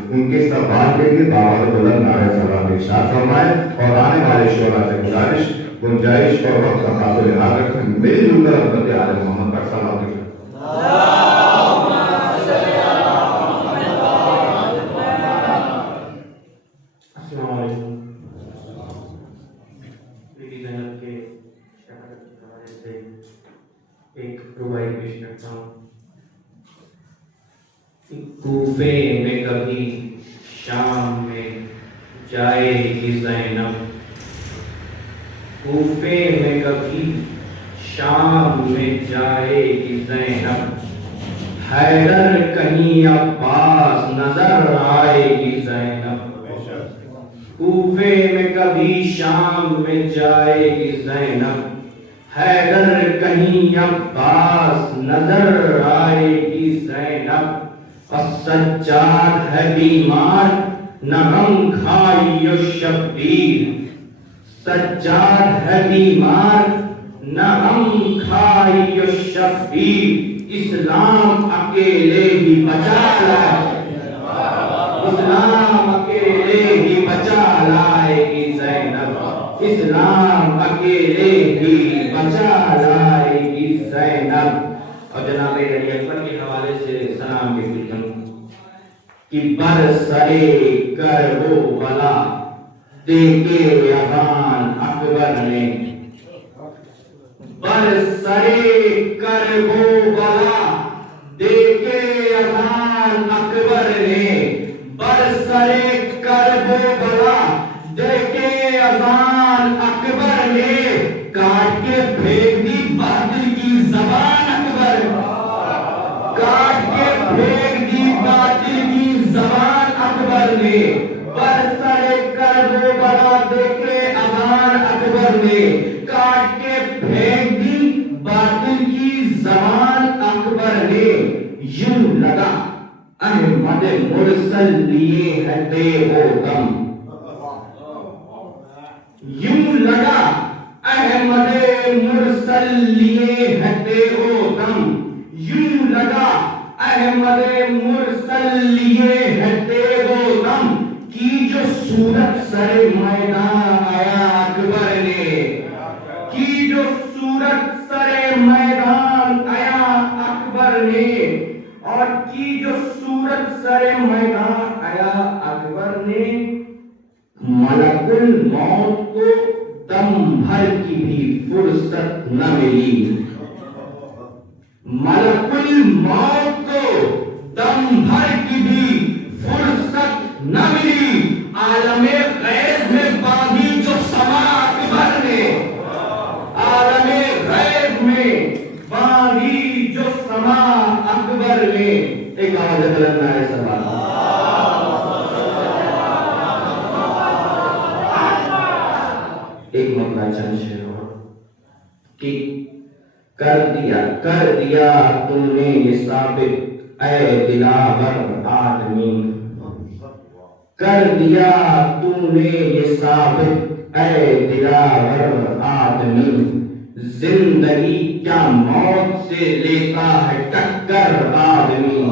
ان کے استقبال کے لیے دعوت بلند نعرہ سلام ارشاد فرمائے اور آنے والے شعراء سے گنجائش اور وقت کا قابل لحاظ رکھیں مل جل کر حضرت آل محمد پر صلوات کریں۔ السلام علیکم۔ بیٹی زینب کے شہادت کے حوالے سے ایک رباعی پیش کرتا ہوں۔ کوفے میں کبھی شام میں جائے گی زینب، کوفے میں کبھی شام میں جائے گی زینب، حیدر کہیں عباس نظر آئے گی زینب، کوفے میں کبھی شام میں جائے گی زینب، حیدر کہیں عباس نظر آئے گی زینب، سجاد ہے بیمار نہ غم کھائی و شبیر، سجاد ہے بیمار نہ غم کھائی و شبیر، اسلام اکیلے ہی بچا لائے، اسلام اکیلے ہی بچا لائے گی زینب، اسلام اکیلے ہی بچا لائے گی زینب۔ اور جناب علی اکبر کے حوالے سے سلام کے کچھ کہ برسرے کرب و بلا دیکھے اذان اکبر نے، برسرے کرب و بلا دیکھے اذان اکبر نے، برسرے کرب و بلا دیکھے اذان اکبر نے، کاٹ کے پھینک دی باطل کی زبان اکبر، کاٹ کے پھینک دی باطل کی زبان اکبر نے، برسرے کرب و بلا دیکھے اذان اکبر نے، کاٹ کے پھینک دی باطل کی زبان اکبر نے، یوں لگا احمد مرسل لیے ہے دے و دم، یوں لگا احمد مرسل لیے ہے دے و دم، یوں لگا احمد مرسل لیے ہے دے و دم، کی جو صورت سر میدان آیا اکبر نے، کی جو صورت سر میدان آیا اکبر نے، اور کی جو صورت سر میدان آیا اکبر نے، ملک الموت کو دم بھر کی بھی فرصت نہ ملی، ملک الموت کو دم بھر کی بھی فرصت نہ ملی، عالم غیب میں باندھی جو سما اکبر نے، عالم غیب میں باندھی جو سما اکبر نے، ایک آواز بلند نعرہ سلام، ایک مقطع چند شعر کہ کر دیا تم نے یہ ثابت اے دلاور آدمی، کر دیا تم نے یہ ثابت اے دلاور آدمی، زندگی کیا موت سے لیتا ہے ٹکر آدمی،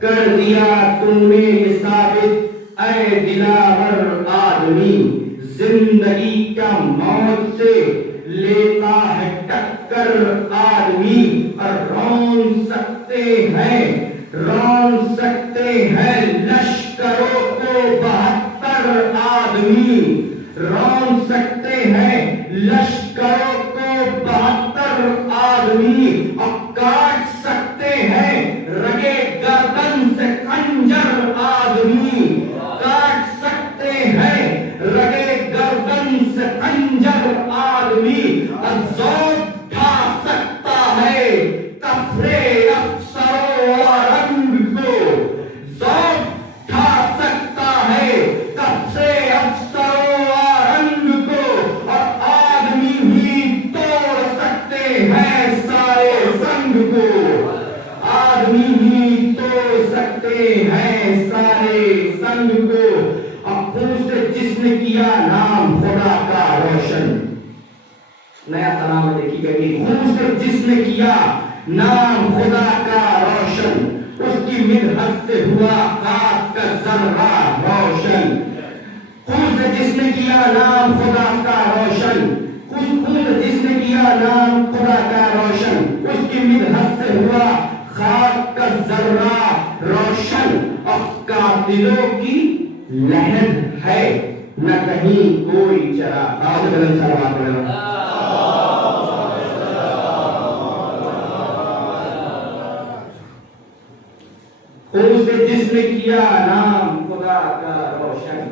کر دیا تم نے یہ ثابت اے دلاور آدمی، زندگی کیا موت سے لیتا ہے ٹکر آدمی، اور رون سکتے ہیں لشکروں کو 72 آدمی، رون سکتے ہیں لشکروں کو 72 آدمی، اور کاٹ سکتے ہیں رگے گردن سے خنجر آدمی، کاٹ سکتے ہیں رگے گردن سے خنجر آدمی، اور ذوق اٹھا سکتا ہے کفرے افسروں اور رنگ کو، ذوق اٹھا سکتا ہے کفرے افسروں اور رنگ کو، اور آدمی ہی توڑ سکتے ہیں سارے سنگ کو، آدمی ہی توڑ سکتے ہیں سارے سنگ کو، اور خون سے جس نے کیا نام خدا کا روشن، نیا سلام دیکھی گئی، خون سے جس نے کیا نام خدا کا روشن، اس کی مدحت سے ہوا خاک کا ذرہ روشن. خون سے جس نے کیا نام خدا کا روشن, خون سے جس نے کیا نام خدا کا روشن, اس کی مدحت سے ہوا خاک کا ذرہ روشن. اب قاتلوں کی لہر ہے نہ کہیں کوئی چرا. آج بلند صلوات پڑھنا. خون سے جس نے کیا نام خدا کا روشن,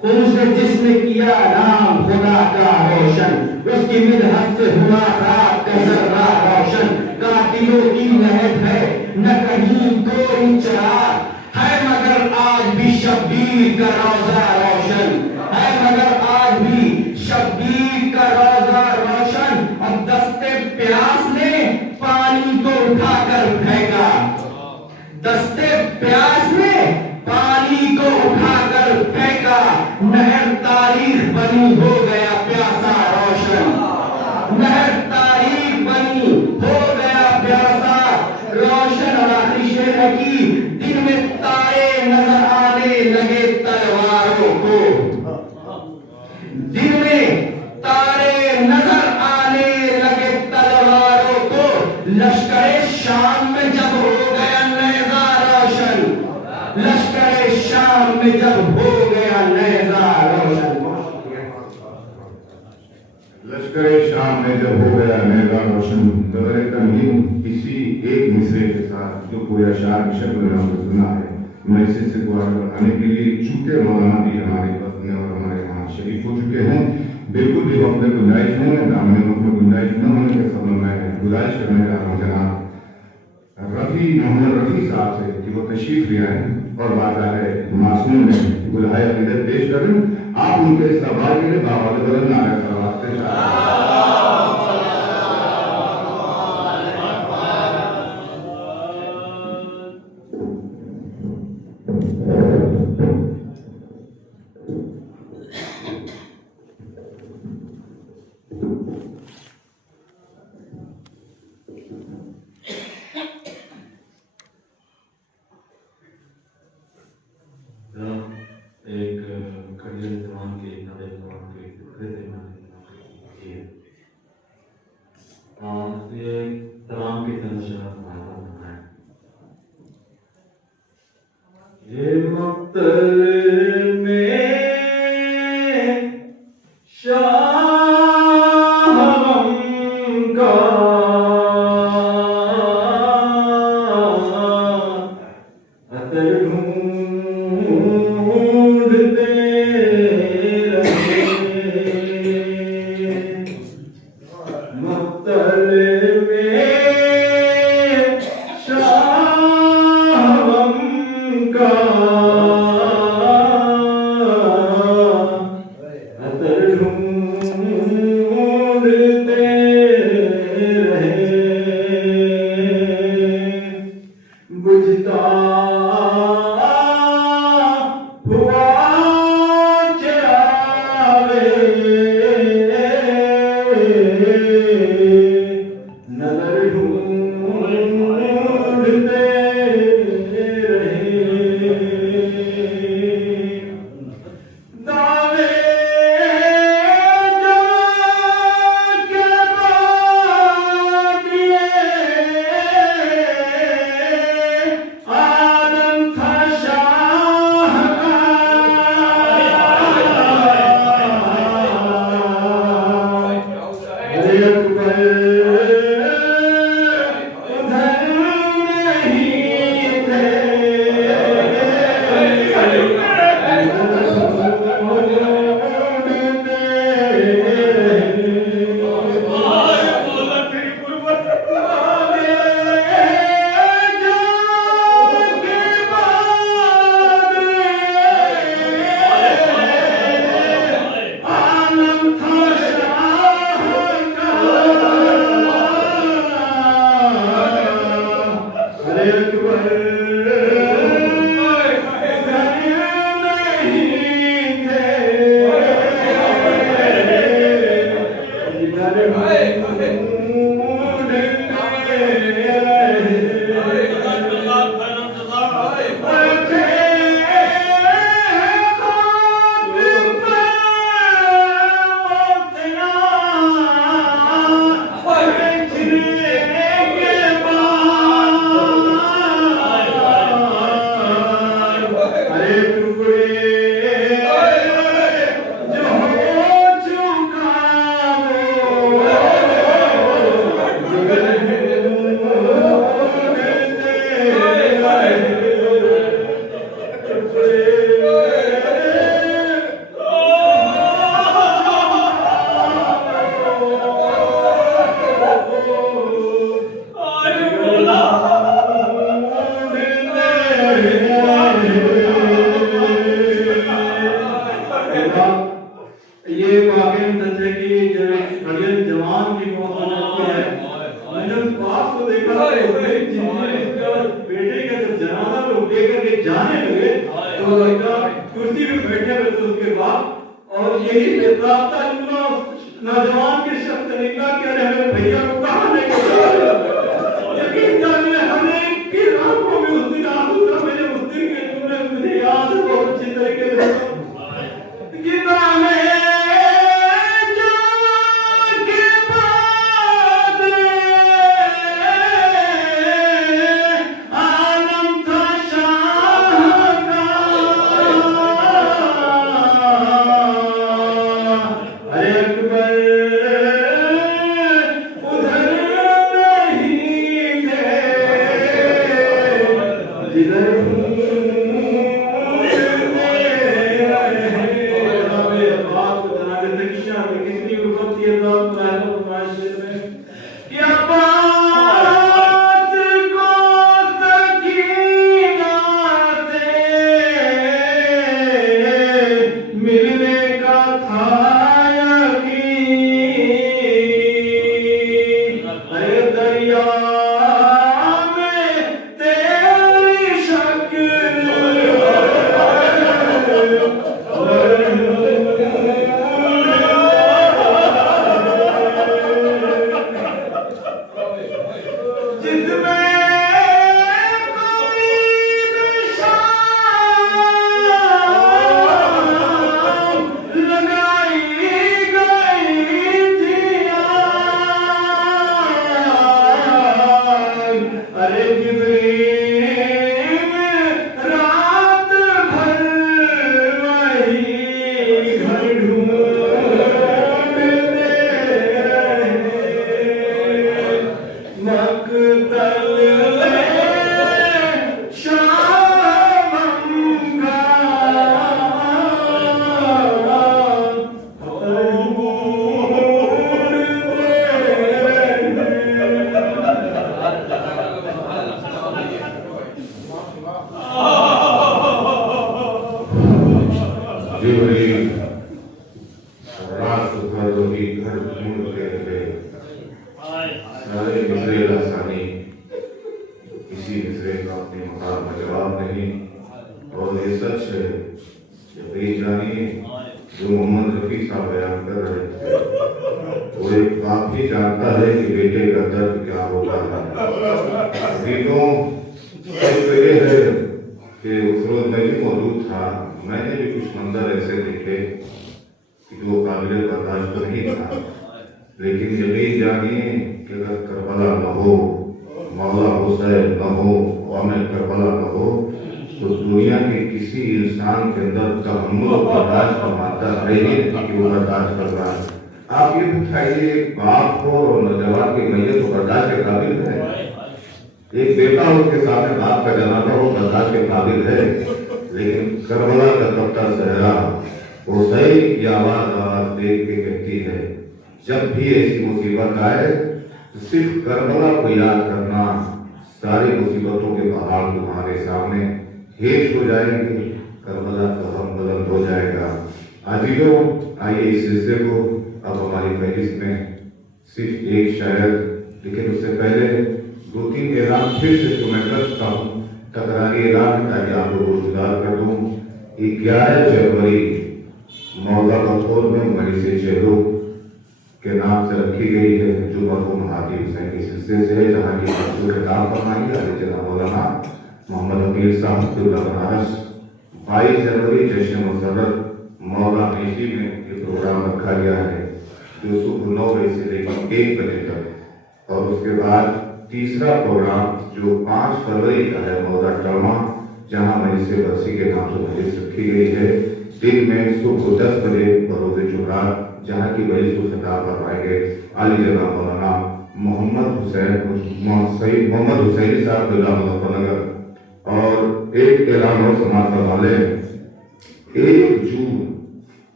خون سے جس نے کیا نام خدا کا روشن, اس کی مدحت سے ہوا خاک کا ذرہ روشن. قاتلوں کی لہر ہے نہ کہیں کوئی چراغ ہے, مگر آج بھی شبیر کا روزہ روشن ہے, مگر آج بھی شبیر کا روزہ روشن. اور دستے پیاس نے پانی کو اٹھا کر پھینکا, دستے پیاس نے پانی کو اٹھا کر پھینکا. نہر تاریخ بنی ہو گیا پیاسا روشن, نہر تاریخ بنی ہو گیا پیاسا روشن. اور آخری شعر ہے کہ دن میں تارے نظر آنے لگے تلواروں کو, دن میں تارے نظر آنے لگے تلواروں کو. لشکر شام میں جب ہو گیا نیزہ روشن, لشکر شام میں جب ہو گیا نیزہ روشن. لشکر شام میں جب ہو گیا نیزہ روشن. نظر تنظیم اسی ایک مصرے کے ساتھ جو کوئی اشعار کی شکل میں ہم نے سنا ہے, میں اسے سے کو آگے بڑھانے کے لیے, چونکہ مولانا بھی ہمارے پاس میں اور ہمارے یہاں شریک ہو چکے ہیں, بالکل بھی وقت میں گنجائش نہیں ہے, دامن وقت میں گنجائش نہ ہونے کے سبب میں گزارش کرنے جا رہا ہوں جناب رفیع محمد رفیع صاحب سے کہ وہ تشریف لے آئیں اور بارگاہ معصوم میں گلہائے عقیدت پیش کریں. آپ ان کے استقبال کے لیے باوجود بلند نعرہ صلوات سے یہ واقعی سچ ہے کہ جب ایک بڑے جوان کی موت ہو جاتی ہے، میں نے اس باپ کو دیکھا بیٹے کا جب جنازہ لوگ لے کر کے جانے لگے تو کرسی پہ بیٹھے ہوئے تھے اس کے باپ، اور یہی رابطہ جملہ نوجوان کے شخص سے نکلا کہ ارے ہمیں بھیا کو کہاں لے کے جا رہے ہو؟ یقین جانیے ہمیں کی آنکھوں میں اس دن آنسو تھا، میں نے اس دن کے جملے مجھے یاد ہے بہت اچھی طریقے سے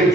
1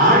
8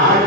8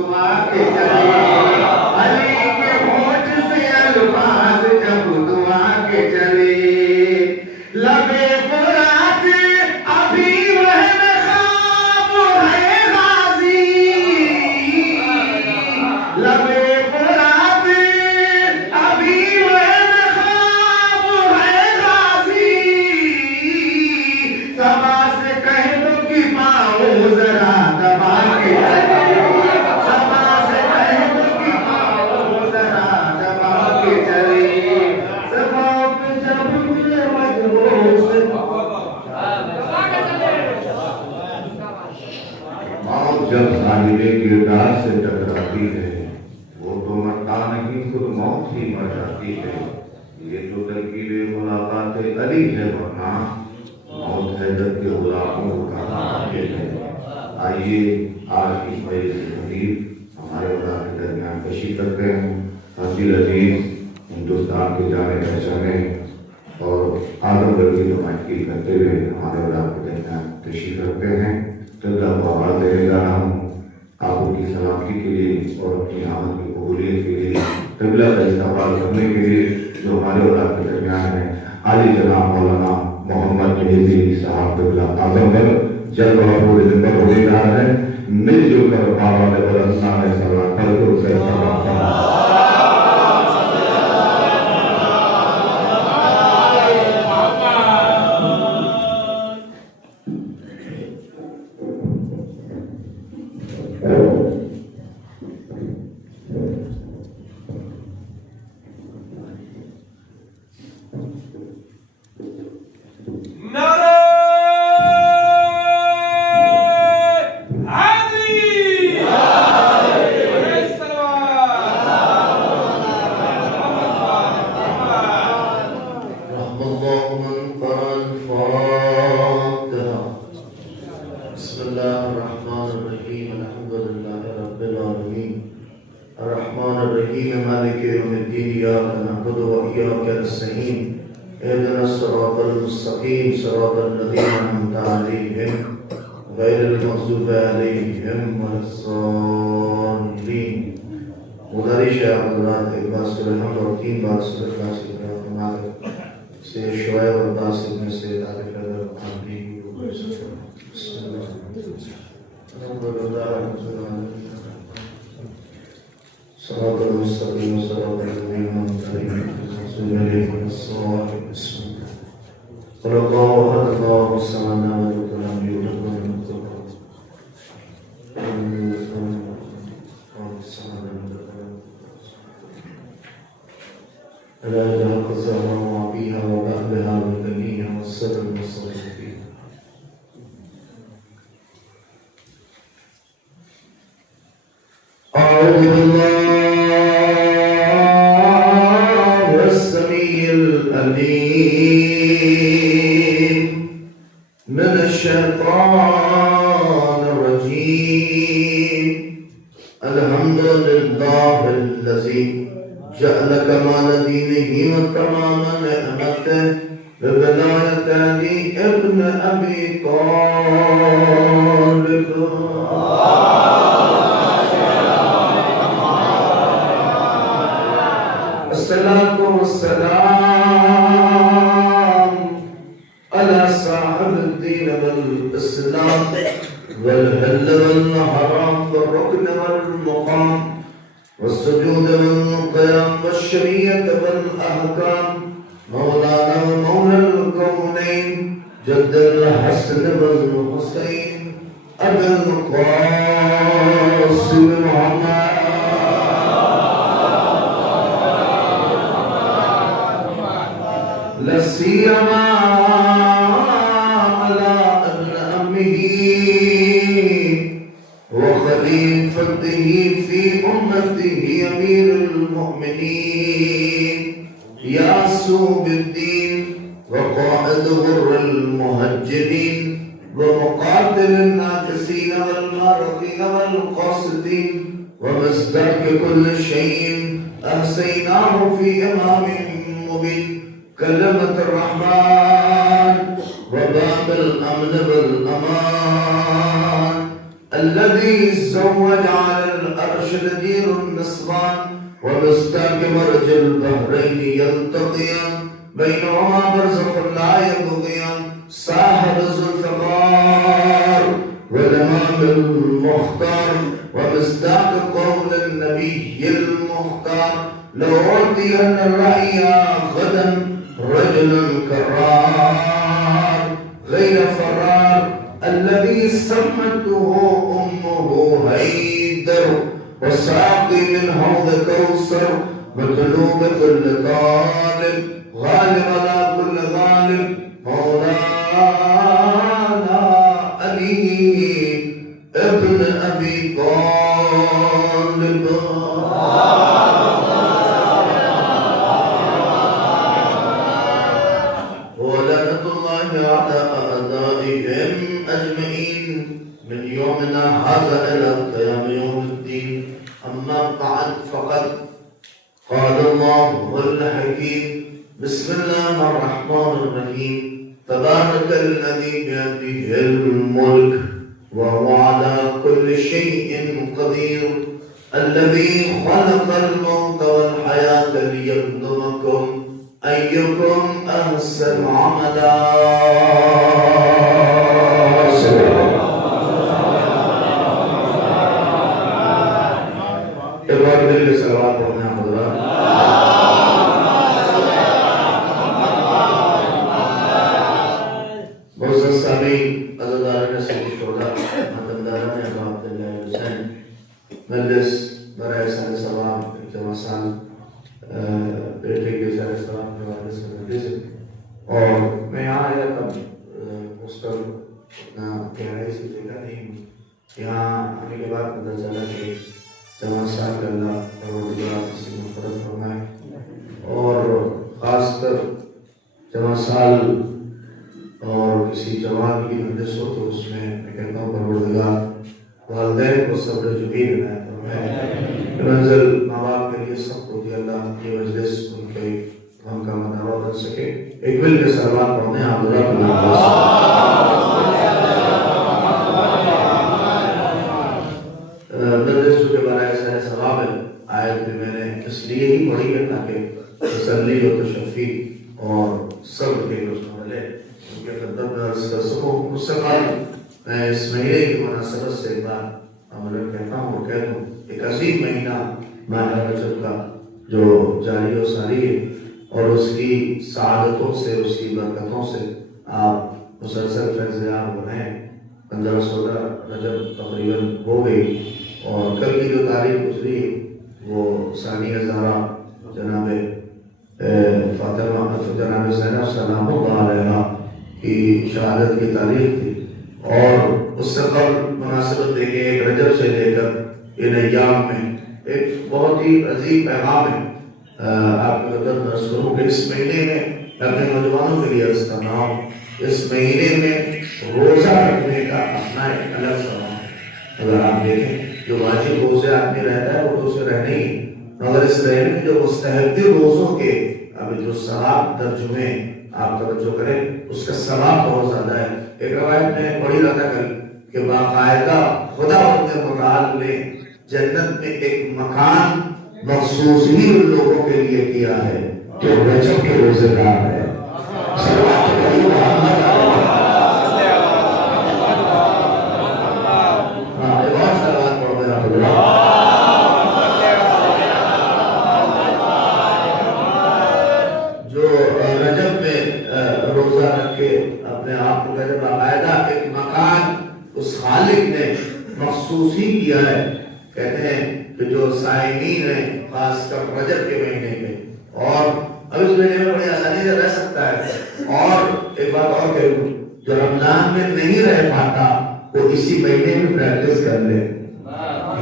دعا کے چلے علی کے ہونٹ سے الفاظ جب دعا کے چلے لبے فرات ابھی وہم خواب ہے غازی لبے فرات ابھی وہم خواب ہے غازی سبا سے کہہ دو کہ پاؤں ذرا دبا کے چلے سبا سے کہہ دو کہ پاؤں ذرا دبا کے چلے صفوں پہ جب مجبور سے موت جب صاحب کردار سے ٹکراتی ہے وہ تو مرتا نہیں خود موت ہی مر جاتی ہے یہ جو ترکیب ملاقات علی ہے ورنہ موت حیدر کے غلاموں کا حاکم ہے آئیے آج کی مجلس خطیب ہمارے خدا کے درمیان تشریف کرتے ہیں حاضر عزیز ہندوستان کے جانے پہچانے اور اعظم گڑھ کی نمائندگی کرتے ہوئے ہمارے خدا کے درمیان تشریف رکھتے ہیں قبلہ کو آواز دینے جا رہا ہوں آپ کی سلامتی کے لیے اور اپنی آمد کی قبولیت کے لیے قبلہ کا استقبال کرنے کے لیے جو ہمارے خدا کے درمیان ہے عالی جناب مولانا محمد مہدی صاحب قبلہ اعظم گڑھ جلد اور پورے دن پر ہونے جا رہا ہے مل جل کر بابا نے بلندنا ہے سلام کر کے اسے سلام اهدنا الصراط المستقيم صراط الذين أنعمت عليهم غير المغضوب عليهم ولا الضالين گزارش ہے آپ حضرات ایک بار سورہ حمد اور 3 بار سورہ اخلاص کی قرآن ہمارے سے شعیب اور تاثر میں سے تعریف حضرت آمین صراط المستقيم صراط الذين أنعمت عليهم قل الله أحد الله الصمد لم يلد ولم يولد ولم يكن له كفوا أحد لا إله إلا الله وعبيها وبأبها وبنيها والسر المستضعفين أعوذ بالله السميع العليم من الشيطان الرجيم الحمد لله الذي جعل كمال دينه وتمام نعمته بولاية علي ابن أبي طالب الصلاة والسلام على صاحب الدين والإسلام والهل والحرام والركن والمقام والسجود والقيام والشريعة والأحكام مولانا ومولى الكونين جد الحسن والحسين أبي القاسم محمد لا سيما على ابن أمه وخليفته في أمته أمير المؤمنين ياسوب الدين وقائد غر المهجرين ومقاتل الناكسين والمارقين والقاصدين ومصداق كل شيء أحصيناه في إمام مبين كلمة الرحمن وباب الأمن والأمان الذي زوج على الأرش نذير النصبان ومصداق مرج البحرين يلتقيان بينهما برزخ لا يبغيان صاحب الذوالفقار والإمام المختار ومصداق قول النبي المختار لو أعطين الرأي غدا رجلا كرار غير فرار الذي سمته أمه هيدر وساقي من حوض كوثر مطلوب كل طالب غالب على كل غالب مولانا علي ابن أبي طالب ولعنة الله على أعدائهم أجمعين من يومنا هذا إلى قيام يوم الدين أما بعد فقد قال الله الحكيم بسم الله الرحمن الرحيم تبارك الذي بيده الملك وهو على كل شيء قدير الذي خلق الموت والحياة ليبلوكم أيكم أحسن عملا مجلس برائے سال سلام اجتماع سال بیٹے کے سال سلام کے حوالے سے مجلس اور میں یہاں آیا تب اس کا اتنا گہرائی سے دیکھا نہیں یہاں آنے کے بعد پتہ چلا کہ جماع سال کا اللہ پروردگار اس کی مغفرت فرمائے اور خاص کر جماع سال اور کسی جوان کی مجلس ہو تو اس میں کہتا ہوں پروردگار والدین کو صبر جمیل عنایت فرمائے منزل ماں باپ کے لیے سب کو دی اللہ یہ مجلس ان کے غم کا مدارہ بن سکے ایک مل کے سلوات پڑھتے ہیں آپ ذرا مجلس جو کے بارے سارے ثواب ہے آیت بھی میں نے اس لیے ہی پڑھی ہے تاکہ تسلی و تشفی اور صبر کے اس کو ملے ان کے خدمت میں عرض کر سکوں اس سے بعد میں اس مہینے کی مناسبت سے ایک بار عملہ کہتا ہوں اور کہہ دوں ایک عظیم مہینہ ماہ رجب کا جو جاری و ساری ہے اور اس کی سعادتوں سے اس کی برکتوں سے آپ مسلسل فیض یاب بنیں 15-16 رجب تقریباً ہو گئی اور کل کی جو تاریخ گزری وہ ثانی ہزارہ جناب فاطمہ جناب زینب سلام اللہ علیہا کی شہادت کی تاریخ تھی اور اس سے قبل مناسبت دیکھیں ایک رجب سے لے کر ان ایام میں ایک بہت ہی عظیم پیغام ہے آپ کو درس کروں کہ اس مہینے میں اپنے نوجوانوں کے لیے عرض کرنا ہوں اس مہینے میں روزہ رکھنے کا اپنا ایک الگ ثواب ہے اگر آپ دیکھیں جو واجب روزے آدمی رہتا ہے وہ تو اسے رہنے ہی مگر اس رہنے میں جو مستحبی روزوں کے ابھی جو ثواب ترجمے آپ توجہ کریں اس کا ثواب بہت زیادہ ہے ایک روایت میں پڑھی رہا تھا کل کہ باقاعدہ خدا متعال نے جنت میں ایک مکان مخصوص ہی ان لوگوں کے لیے کیا ہے جو رجب کے روزے دار ہے جو رجب میں روزہ رکھ کے اپنے آپ کو کہتے باقاعدہ ایک مکان اس خالق نے مخصوص ہی کیا ہے کہتے ہیں کہ جو صائمین ہیں خاص کر رجب کے مہینے میں اور اب اس مہینے میں بڑی آسانی سے رہ سکتا ہے اور ایک بات اور کہہ دوں جو رمضان میں نہیں رہ پاتا وہ اسی مہینے میں پریکٹس کر لے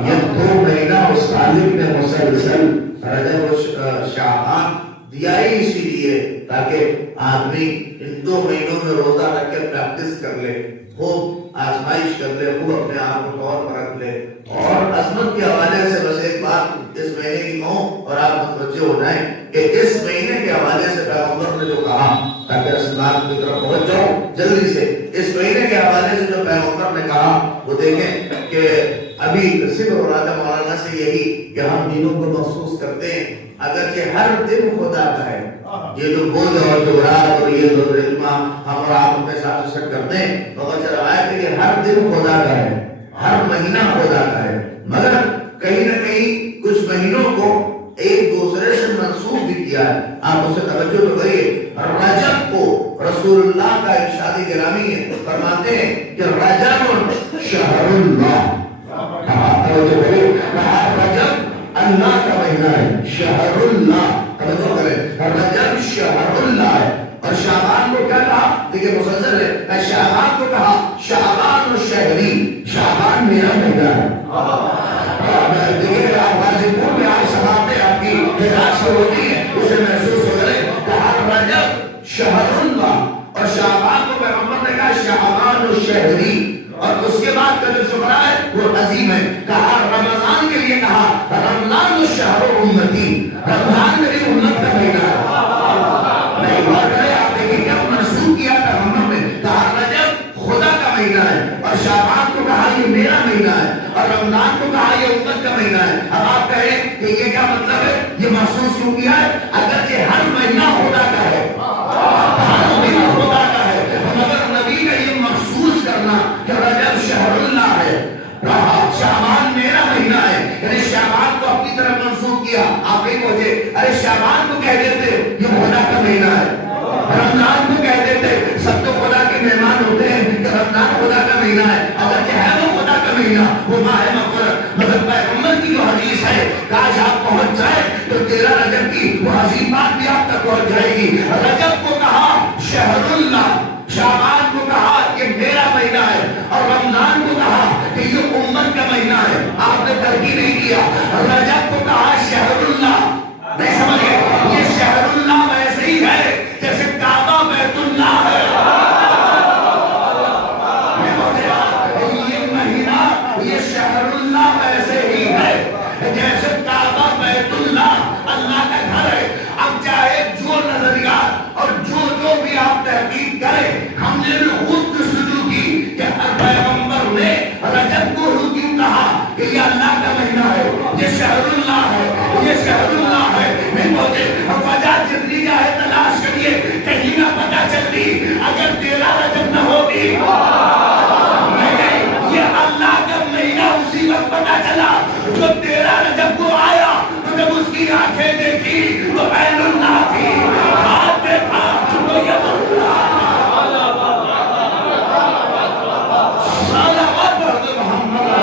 یہ 2 مہینہ اس خالق نے مسلسل رجب و شعبان دیا ہی اسی لیے تاکہ آدمی ان 2 مہینوں میں روزہ رکھ کے پریکٹس کر لے خوب آزمائش کر لے خوب اپنے آپ کو طور پر رکھ لے اور عظمت کے حوالے سے بس ایک بات اس مہینے کی کہوں اور آپ متوجہ ہو جائیں کہ اس مہینے کے حوالے سے پیغمبر نے جو کہا تاکہ اس بات کی طرف پہنچ جاؤں جلدی سے اس مہینے کے حوالے سے جو پیغمبر نے کہا وہ دیکھیں کہ ابھی ذکر ہو رہا تھا مولانا سے یہی کہ ہم دنوں کو محسوس کرتے ہیں اگرچہ ہر دن خدا کا ہے. یہ جو بدھ اور جمعرات اور یہ جمعہ ہم اور آپ اپنے ساتھ سٹ کرتے ہیں مگر روایت ہے کہ ہر دن خدا کا ہے, ہر مہینہ خدا کا ہے. مگر کہیں نہ کہیں کچھ مہینوں کو ایک دوسرے سے منسوخ بھی کیا ہے. آپ اسے توجہ تو کریے. رجب کو رسول اللہ کا ارشاد گرامی ہے, فرماتے ہیں کہ رجب شہر اللہ. توجہ کریے, رجب اللہ کا مہینہ ہے, شہر اللہ. توجہ کریں, رجب شہر اللہ ہے. اور شعبان کو کیا کہا؟ دیکھیں مسلسل ہے, شعبان کو کہا شعبان الشہری, شعبان میرا مہینہ ہے. دیکھیں آپ غازیپور میں آج سماعتیں آپ کی ہدایت سے ہوتی ہیں, اسے محسوس ہو رہے کہا رجب شہر اللہ اور شعبان کو پیغمبر نے کہا شعبان الشہری. اور اس کے بعد کا جو شمرہ ہے وہ عظیم ہے. کہا رمضان کے لیے کہا رمضان الشہر امتی, رمضان میری امت کا مہینہ ہے. نہیں بات کرے آپ دیکھیں کیا منسوخ کیا پیغمبر نے, کہا رجب خدا کا مہینہ ہے اور شعبان کو کہا یہ میرا مہینہ ہے اور رمضان کو کہا یہ امت کا مہینہ ہے. اب آپ کہیں کہ یہ کیا مطلب ہے, یہ محسوس کیوں کیا ہے؟ اگرچہ ہر مہینہ خدا کا ہے, ہر مہینہ خدا کا ہے, مگر نبی کا یہ محسوس کرنا کہ رجب شہر اللہ ہے, شعبان میرا مہینہ ہے, یعنی شعبان کو اپنی طرف منسوخ کیا. آپ نہیں پہنچے, ارے شعبان کو کہہ دیتے یہ خدا کا مہینہ ہے, رمضان کو کہہ دیتے سب تو خدا کے مہمان ہوتے ہیں کہ رمضان خدا کا مہینہ ہے, اگرچہ ہے وہ خدا کا مہینہ, وہ ماہ مغفرت. مگر پیغمبر کی جو حدیث ہے کاش آپ پہنچ جائے تو 13 رجب کی وہ عظیم بات بھی آپ تک پہنچ جائے گی. رجب کو کہا شہر اللہ, شعبان کو کہا یہ میرا مہینہ ہے اور رمضان کو کہا کہ یہ امت کا مہینہ ہے. آپ نے ترقی نہیں کیا. رجب کو کہا شہر اللہ, نہیں سمجھ گئے, یہ شہر اللہ ویسے ہی ہے جیسے کعبہ بیت اللہ ہے. یہ مہینہ یہ شہر اللہ ویسے ہی ہے جیسے کعبہ بیت اللہ اللہ کا گھر ہے. اب چاہے جو نظریات اور جو بھی آپ تحقیق کریں, ہم نے بھی خود جستجو کی کہ پیغمبر نے رجب کو کیوں کہا کہ یہ اللہ کا مہینہ ہے, یہ شہر اللہ ہے, یہ شہر اللہ ہے. نہیں پہنچے, وجہ جتنی چاہے تلاش کریے کہیں نہ پتہ چلتی. اگر 13 رجب نہ ہوتی یہ اللہ کا مہینہ اسی وقت پتہ چلا جو 13 رجب کو آیا, تو جب اس کی آنکھیں دیکھی تو عین اللہ تھی, ہاتھ دیکھا تو ید اللہ. صلوات محمد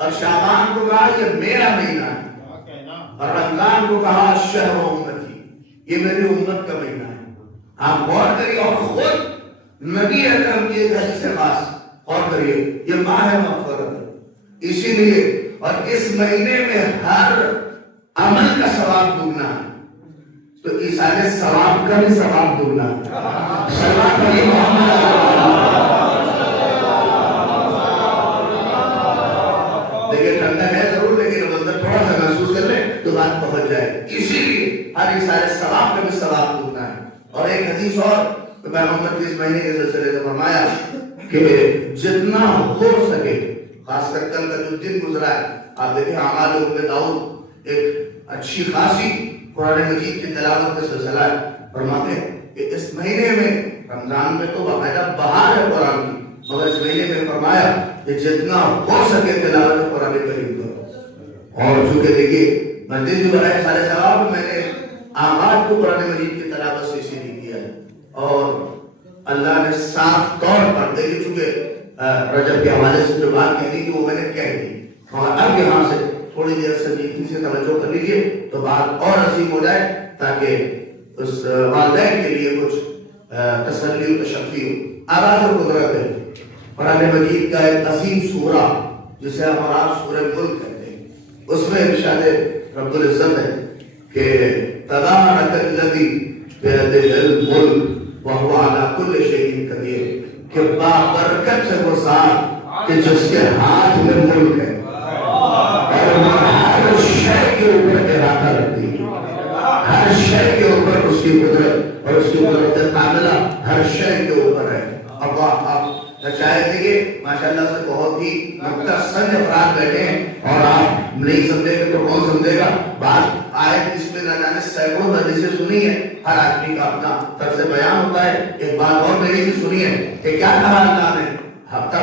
اور شعبان کو کہا یہ میرا مہینہ ہے اور رمضان کو کہا شہر امتی, یہ میری امت کا مہینہ ہے. آپ غور کریے اور خود نبی اکرم کی ایک حدیث خاص غور کریے, یہ ماہ مغفرت ہے, اسی لیے اور اس مہینے میں ہر عمل کا ثواب دگنا ہے. تو اس آنے ثواب کا بھی ثواب دگنا ہے. صلوات علی محمد. دیکھیں ٹھنڈک ہے ضرور, لیکن اندر تھوڑا سا محسوس کر لیں تو بات پہنچ جائے. اسی لیے ہر اس سارے ثواب کا بھی ثواب دگنا ہے. اور ایک حدیث اور پیغمبر کی اس مہینے کے سلسلے سے فرمایا کہ جتنا ہو سکے, خاص کر کل کا جو دن گزرا ہے, آپ دیکھیں اعمال ابن داؤد ایک اچھی خاصی قرآن مجید کی تلاوت کا سلسلہ ہے. فرماتے ہیں کہ اس مہینے میں, رمضان میں تو باقاعدہ بہار ہے قرآن کی, مگر اس مہینے میں فرمایا کہ جتنا ہو سکے تلاوت قرآن کریم کرو. اور چونکہ دیکھیے مسجد جو بنائے سارے ثواب میں نے آغاز کو قرآن مجید کی تلاوت سے اسی لیے کیا ہے. اور اللہ نے صاف طور پر دیکھیے, چونکہ رجب کے حوالے سے جو بات کہنی تھی وہ میں نے کہہ دی, اور اب یہاں سے تھوڑی دیر سنجیدگی سے توجہ کر لیجیے تو بات اور عظیم ہو جائے, تاکہ اس والدین کے لیے کچھ تسلی و تشفی ہو. آغاز قدرت ہے قرآن مجید کا ایک عظیم سورہ جسے ہم اور آپ سورہ ملک کہتے ہیں. اس میں ارشاد رب العزت ہے کہ تبارک الذی بیدہ الملک وہو علی کل شیء قدیر, کہ کہ بابرکت ہے وہ ذات کہ جس کے ہاتھ میں ملک ہے اور وہ ہر شے کے اوپر ارادہ رکھتی ہے، ہر شے کے اوپر اس کی قدرت اور اس کی قدرت کاملہ ہر شے کے اوپر ہے۔ اب آپ چاہے دیکھیے ماشاءاللہ سے بہت ہی مختصر افراد بیٹھے ہیں اور آپ نہیں سمجھے گا تو کون سمجھے گا؟ بات آیت اس میں نہ جانے سینکڑوں حدیثیں سنی ہے، ہر آدمی کا اپنا طرز بیان ہوتا ہے۔ ایک بات اور میری بھی سنی ہے کہ کیا کہا اللہ نے؟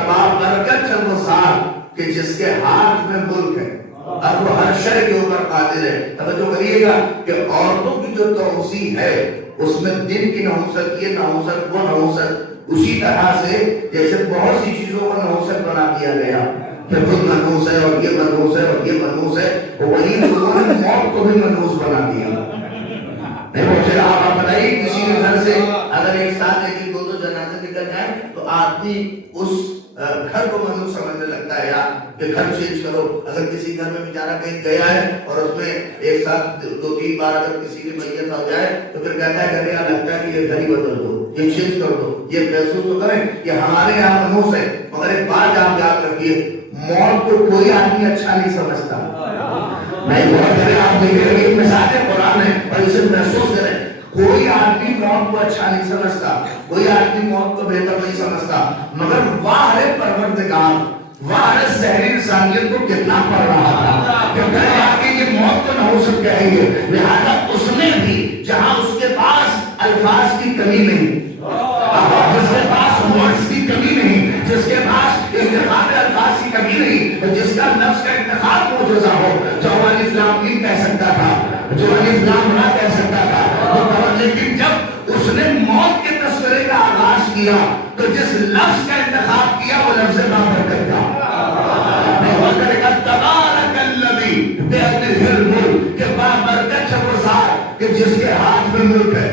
بابرکت ہے وہ ذات کہ جس کے ہاتھ میں ملک ہے اور وہ ہر شے کے اوپر قادر ہے۔ توجہ کریے گا کہ عورتوں کی جو توسیع ہے اس میں دن کی نحوست، یہ نحوست، وہ نحوست، اسی طرح سے جیسے بہت سی چیزوں کو نحوست بنا دیا گیا کہ خود منحوس ہے اور یہ منحوس ہے اور یہ منحوس ہے، وہی لوگوں نے موت کو بھی منحوس بنا دیا۔ نہیں پہنچے آپ بتائیے کسی کے گھر سے اگر ایک ساتھ ایک دو جنازے نکل جائیں تو آدمی اس گھر کو منحوس سمجھنے لگتا ہے یار کہ گھر چینج کرو۔ اگر کسی گھر میں بیچارہ کہیں گیا ہے اور اس میں ایک ساتھ دو تین بار اگر کسی کی میت ہو جائے تو پھر کہتا ہے کہ یار لگتا ہے کہ یہ گھر ہی بدل دو، یہ چینج کر دو، یہ محسوس تو کریں کہ ہمارے یہاں منحوس ہے۔ مگر ایک بات آپ یاد رکھیے، موت کو کوئی آدمی اچھا نہیں سمجھتا۔ نہیں بہت بڑے آپ دیکھیں گے مثال ہے قرآن ہے اور اسے محسوس کریں، کوئی آدمی موت کو اچھا نہیں سمجھتا، کوئی آدمی موت کو بہتر نہیں سمجھتا، مگر واہ ہے پروردگار، واہ ہے ذہنی انسانیت کو کتنا پڑھ رہا تھا کہ کہیں آگے یہ موت کو نحوست کہیں گے، لہذا اس نے بھی جہاں اس کے پاس الفاظ کی کمی نہیں، جس کے پاس ورڈز کی کمی نہیں، جس کے پاس انتخاب الفاظ کی کمی نہیں، جس کا نفس کا انتخاب معجزہ ہو، جو الف لام میم کہہ سکتا تھا، جو الف لام را کہہ سکتا تھا، لیکن جب اس نے موت کے تذکرے کا آغاز کیا تو جس لفظ کا انتخاب کیا وہ لفظ بابرکت کا۔ تبارک الذی بیدہ الملک، کہ بابرکت ہے وہ ذات کہ جس کے ہاتھ میں ملک ہے۔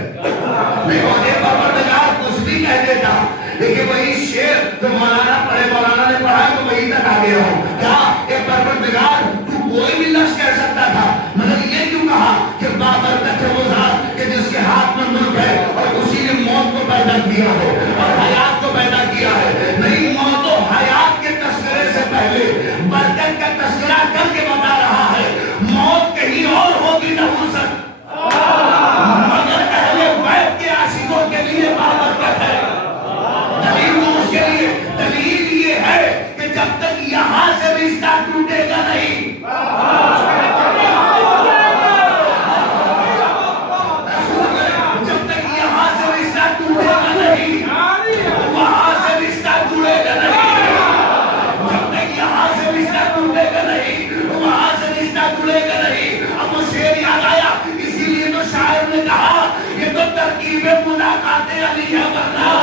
میں اور یہ پروردگار کچھ بھی کہہ دیتا لیکن وہی شعر جو مولانا پڑھے، مولانا نے پڑھا تو وہی تک آگے رہو۔ کیا اے پروردگار تو کوئی بھی لفظ کہہ سکتا تھا، مگر یہ کیوں کہا کہ بابرکت ہے وہ ذات کہ جس کے ہاتھ میں ملک ہے اور اسی نے موت کو پیدا کیا ہو اور حیات کو پیدا کیا ہے؟ نہیں، موت و حیات کے تذکرے سے پہلے برکت کا تذکرہ کر کے بتا رہا ہے موت کہیں اور ہوگی نحوست، مگر اہل بیت کے عاشقوں کے لیے بابرکت ہے۔ دلیل تو اس کے لیے، دلیل یہ ہے کہ جب تک یہاں سے رشتہ ٹوٹے گا نہیں، جب تک یہاں سے رشتہ ٹوٹے گا نہیں وہاں سے رشتہ جڑے گا نہیں، جب تک یہاں سے رشتہ ٹوٹے گا نہیں وہاں سے رشتہ جڑے گا نہیں۔ اب وہ شعر یاد آیا، اسی لیے تو شاعر نے کہا یہ تو ترکیب ملاقات علی ہے، ورنہ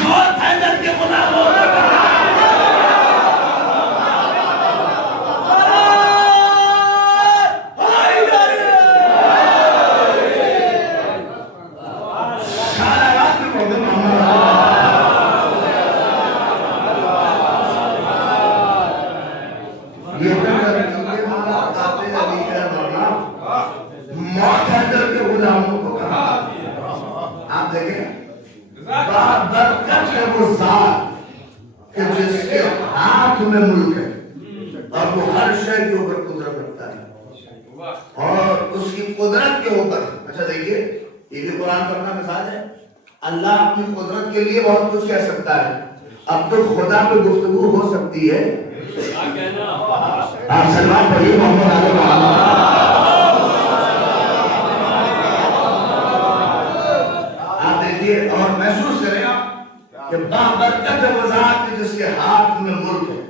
موت حیدر کے ملاقات موت حیدر کے غلاموں کو کہا۔ آپ دیکھیں بابرکت ہے وہ ذات کہ جس کے ہاتھ میں ملک ہے اور وہ ہر شے کے اوپر قدرت رکھتا ہے اور اس کی قدرت کے اوپر۔ اچھا دیکھیے یہ بھی قرآن کا اپنا مثال ہے، اللہ اپنی قدرت کے لیے بہت کچھ کہہ سکتا ہے۔ اب تو خدا پہ گفتگو ہو سکتی ہے، آپ سلمان پڑھیے محمد علیہ وسلم۔ اور محسوس کریں آپ کہ بابرکت ہے وہ ذات جس کے ہاتھ میں ملک ہے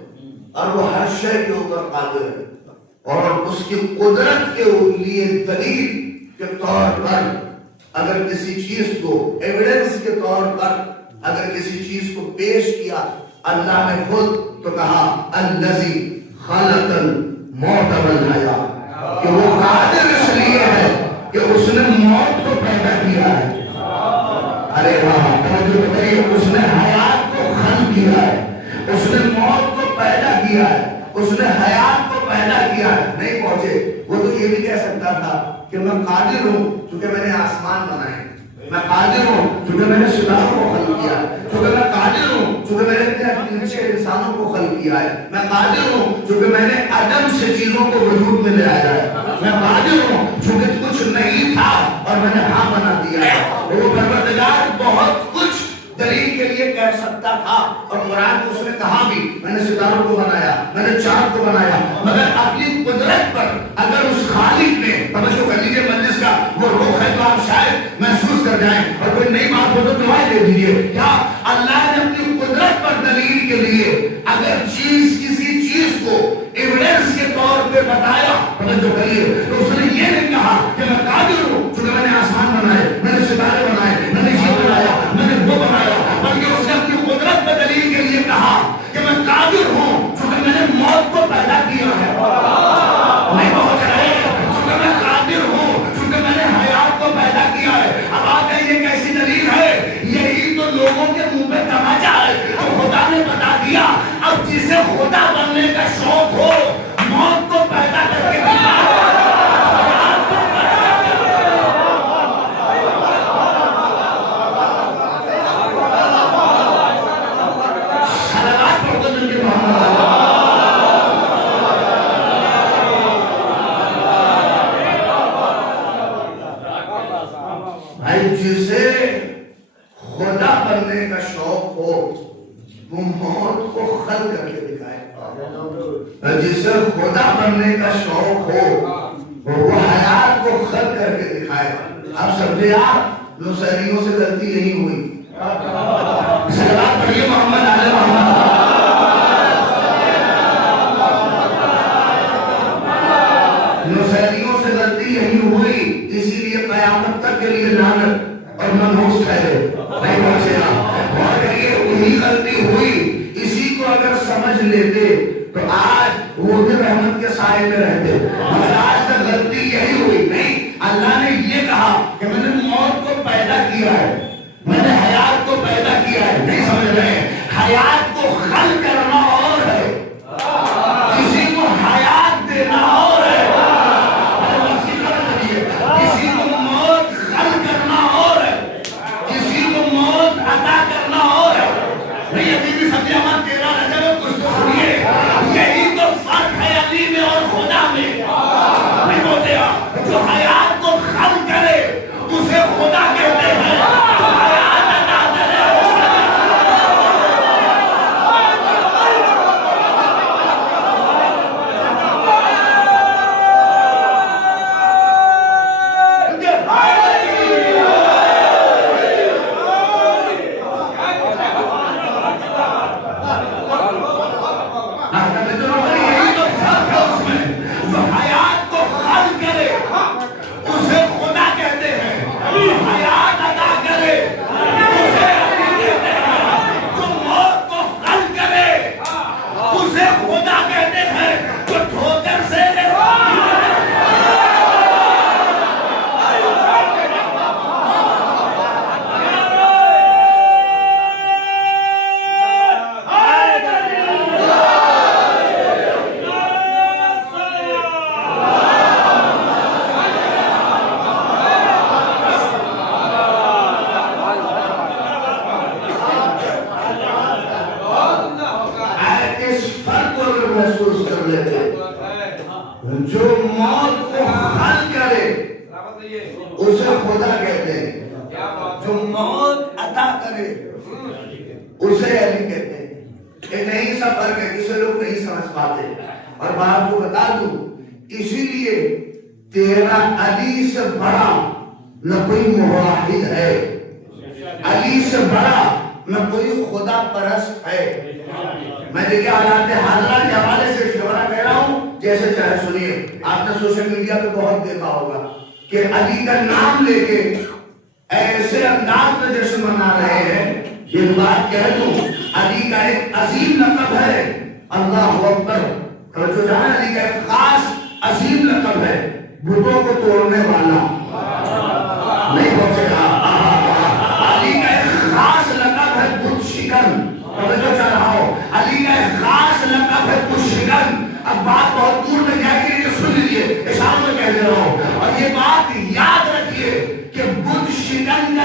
اور وہ ہر شے کے اوپر قادر ہے، اور اس کی قدرت کے لیے دلیل کے طور پر اگر کسی چیز کو ایویڈنس کے طور پر اگر کسی چیز کو پیش کیا، اللہ نے خود تو کہا الذی خلق الموت والحیات، کہ وہ قادر اس لیے ہے کہ اس نے موت کو پیدا کیا ہے۔ ارے واہ، توجہ کریے، اس نے حیات کو خلق کیا ہے، اس نے موت کو پیدا کیا ہے، اس نے حیات کو پیدا کیا ہے۔ نہیں پہنچے وہ تو یہ بھی کہہ سکتا تھا کہ میں قادر ہوں چونکہ میں نے آسمان بنائے، میں قادر ہوں چونکہ میں نے ستاروں کو خلق کیا ہے، چونکہ میں قادر ہوں چونکہ میں نے اپنے نیچے انسانوں کو خلق کیا ہے، میں قادر ہوں چونکہ میں نے عدم سے چیزوں کو وجود میں لے آیا ہے، میں قادر ہوں چونکہ کچھ نہیں تھا اور میں نے ہاں بنا دیا ہے۔ وہ پروردگار بہت کچھ دلیل کے لیے کہہ سکتا تھا، اور قرآن کو اس نے کہا بھی میں نے ستاروں کو بنایا، میں نے چاند کو بنایا، مگر اپنی قدرت پر اگر اس خالق نے توجہ کر لیجیے، مجلس کا وہ روح ہے تو آپ شاید محسوس کر جائیں، اور کوئی نئی بات ہو تو دعائیں دے دیجیے، کیا اللہ نے اپنی قدرت پر دلیل کے لیے اگر کسی چیز کو ایویڈنس کے طور پہ بتایا، توجہ کریے، تو اس نے یہ نہیں کہا کہ میں قادر ہوں چونکہ میں نے آسمان بنائے، میں نے ستارے بنائے، میں نے یہ بنایا، میں نے وہ بنایا، بلکہ اس نے اپنی قدرت پر دلیل کے لیے کہا کہ میں قادر ہوں چونکہ میں نے موت کو پیدا کیا ہے، نہیں پہنچ رہے، چونکہ میں قادر ہوں چونکہ میں نے حیات کو پیدا کیا ہے۔ اب آپ کہیں یہ کیسی دلیل ہے؟ یہی تو لوگوں کے منہ پہ تماچا ہے، تو خدا نے بتا دیا، اب جسے خدا بننے کا شوق ہو موت کو پیدا کر کے جسے خدا بننے کا شوق ہو وہ موت کو خل کر کے دکھائے، جسے خدا بننے کا شوق ہو وہ حیات کو خل کر کے دکھائے۔ آپ سمجھے، آپ نصیریوں سے غلطی یہی ہوئی، صلوات پڑھیے محمد علی محمد، نصیریوں سے غلطی یہی ہوئی، اسی لیے قیامت تک کے لیے لعنت اور منحوس ٹھہرے، نہیں پہنچے آپ، اور کہیے وہی غلطی ہوئی، اسی کو اگر سمجھ لیتے تو آج وہ بھی رحمت کے سائے میں رہتے، مگر آج تک غلطی یہی ہوئی۔ نہیں، اللہ نے یہ کہا کہ میں نے موت کو پیدا کیا ہے، میں نے حیات کو پیدا کیا ہے، نہیں سمجھ رہے، حیات کو خلق کرنا اور ہے، کسی کو حیات دینا اور ہے، کسی کو موت خلق کرنا اور ہے، کسی کو موت عطا کرنا اور ہے۔ نہیں، ابھی بھی سبھی احمد 13 رجب میں کچھ تو سنیے، یہی تو فرق ہے علی میں اور خدا میں، نہیں بولتے آپ، جو حیات کو خلق کرے اسے خدا کہتے ہیں، جو حیات عطا کرے جو موت کو حل کرے اسے خدا کہتے ہیں، جو موت عطا کرے اسے علی کہتے ہیں۔ ایک نئی سا فرق ہے جسے لوگ نہیں سمجھ پاتے، اور میں آپ کو بتا دوں اسی لیے تیرا علی سے بڑا نہ کوئی موحد ہے، علی سے بڑا نہ کوئی خدا پرست ہے۔ میں دیکھیں حالات حاضرہ کے حوالے سے شعرا کہہ رہا ہوں، جیسے چاہے سنیے، آپ نے سوشل میڈیا پہ بہت دیکھا ہوگا کہ علی کا نام لے کے ایسے انداز میں جشن منا رہے ہیں۔ یہ بات کہہ دوں، علی کا ایک عظیم لقب ہے اللہ اکبر، توجہ جانا، علی کا ایک خاص عظیم لقب ہے بتوں کو توڑنے والا، نہیں پہنچے گا۔ علی کا ایک خاص لقب ہے بت شکن، توجہ چاہ رہا ہو، علی کا ایک خاص لقب ہے بت شکن۔ اب بات بہت دور میں جائے گی، یہ سن لیجیے، اشاروں میں کہہ دے رہا ہوں، اور یہ بات یاد رکھیے کہ بت شکن کا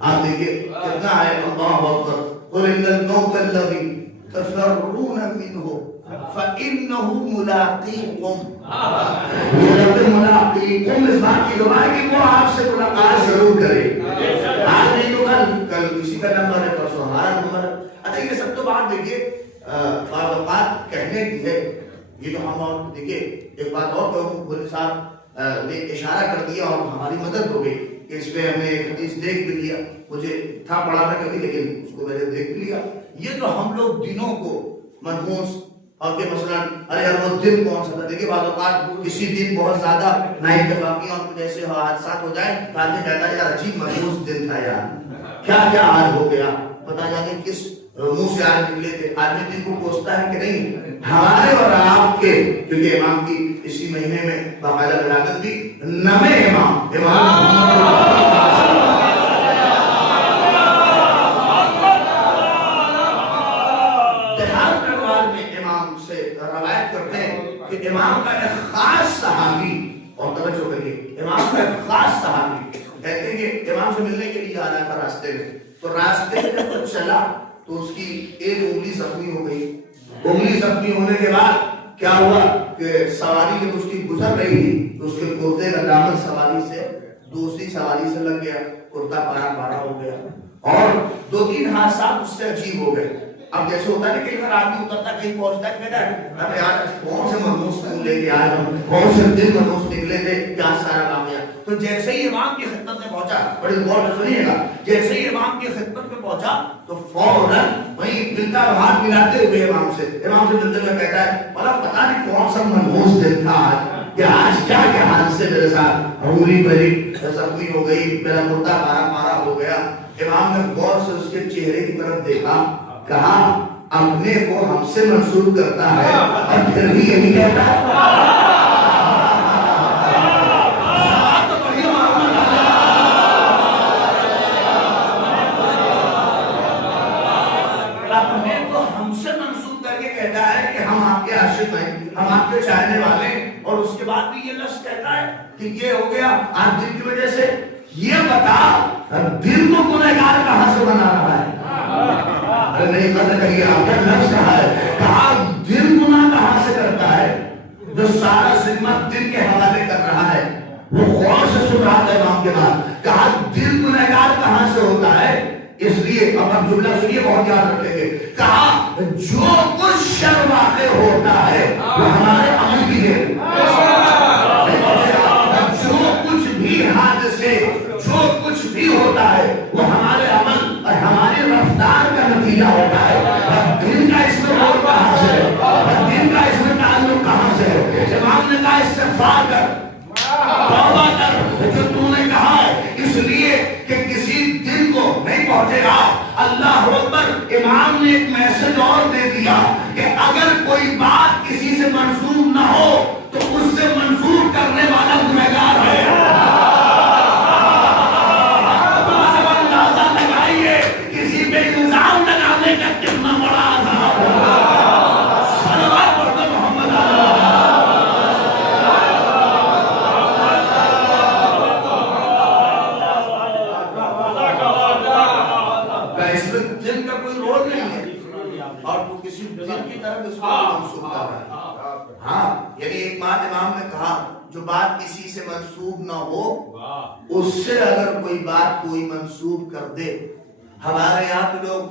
آپ دیکھیے کتنا ہے اللہ اکبر قل ان الموت الذی تفرون منه فانه ملاقیکم ملاقیکم اس بات کی گواہی کہ وہ آپ سے ملاقات ضرور کرے آج نہیں تو کل کسی کا نمبر ہے پرسوں ہمارا نمبر ہے. اچھا یہ سب تو بات دیکھیے بعض اوقات کہنے کی ہے یہ تو ہم اور دیکھیے ایک بات اور کہوں بھولے صاحب نے اشارہ کر دیا اور ہماری مدد ہو گئی کہ اس پہ ہم نے ایک حدیث دیکھ بھی لیا مجھے تھا پڑھا تھا کبھی لیکن اس کو میں نے دیکھ بھی لیا. یہ جو ہم لوگ دنوں کو منحوس اور کہ مثلا ارے یار وہ دن کون سا تھا دیکھیے بعض اوقات کسی دن بہت زیادہ نااتفاقیاں اور کچھ ایسے حادثات ہو جائیں تو آدمی کہتا ہے یار عجیب منحوس دن تھا یار کیا کیا آج ہو گیا پتہ جانے کس منہ سے آج نکلے تھے. آدمی دن کو کوستا ہے کہ نہیں ہمارے اور آپ کے کیونکہ امام کی اسی مہینے میں باقاعدہ ولادت بھی نمے امام کہ امام کا ایک خاص صحابی اور توجہ کریے امام کا ایک خاص صحابی کہتے ہیں کہ امام سے ملنے کے لیے آ رہا تھا راستے میں تو راستے میں جب وہ چلا تو اس کی ایک انگلی زخمی ہو گئی. انگلی زخمی ہونے کے بعد کیا ہوا کہ سواری جب اس کی گزر رہی تھی تو اس کے کرتے کا دامن سواری سے دوسری سواری سے لگ گیا کرتا پارا پارا ہو گیا اور 2-3 حادثات اس سے عجیب ہو گئے. اب جیسے ہوتا ہے کہ اگر آدمی اترتا کہیں پہنچتا ہے بیٹا اب یار کون سے منحوس پھول لے کے آئے ہم کون سے دن منحوس نکلے تھے کیا سارا کام ہے. تو جیسے ہی امام کی خدمت میں پہنچا بڑی غور سے سنیے گا جیسے ہی امام کی خدمت میں پہنچا تو فوراً وہیں ملتا ہاتھ ملاتے ہوئے امام سے ملتے ہوئے کہتا ہے بولا پتا نہیں کون سا منحوس دن تھا آج کہ آج کیا کیا حادثے میرے ساتھ انگلی بری زخمی ہو گئی میرا مردہ پارا پارا ہو گیا. امام نے غور سے اس کے چہرے کی طرف دیکھا کہا اپنے کو ہم سے منسوب کرتا ہے اور پھر بھی یہی کہتا ہے اپنے کو ہم سے منسوب کر کے کہتا ہے کہ ہم آپ کے عاشق ہیں ہم آپ کے چاہنے والے ہیں اور اس کے بعد بھی یہ لفظ کہتا ہے کہ یہ ہو گیا آج دن کی وجہ سے. یہ بتا دل کو گنہگار کہاں سے بنا رہا ہے نہیں پتہ کریے آپ کا لفظ کہا ہے کہا دل گناہ کہاں سے کرتا ہے جو سارا ذمہ دل کے حوالے کر رہا ہے وہ غور سے سن رہا تھا امام کے بعد کہا دل گنہگار کہاں سے ہوتا ہے. اس لیے اب ہم جملہ سنیے بہت یاد رکھیں گے کہا جو کچھ شر واقع ہوتا ہے وہ ہمارے عمل کی ہے جو کچھ بھی حادثے جو کچھ بھی ہوتا ہے وہ ہمارے عمل اور ہماری رفتار کا نتیجہ ہوتا ہے. دل کا اس میں اور کہاں سے ہے دل کا اس میں تعلق کہاں سے ہے. امام نے کہا استغفار کر توبہ کر جو تو نے کہا ہے اس لیے کہ کسی دل کو نہیں پہنچے گا. اللہ اکبر. امام نے ایک میسج اور دے دیا کہ اگر کوئی بات کسی سے منسوب نہ ہو تو اس سے منسوب کرنے والا گنہگار ہے. کسی پہ الزام لگانے کا کتنا بڑا عذاب ہوگا. صلوات پڑھ دو محمد اس میں دل کا کوئی رول نہیں ہے اور تو کسی دل کی طرف اس کو منسوب کر رہا ہے. ہاں یعنی ایک بات امام نے کہا جو بات کسی سے منسوب نہ ہو اس سے اگر کوئی بات کوئی منسوب کر دے. ہمارے یہاں تو لوگ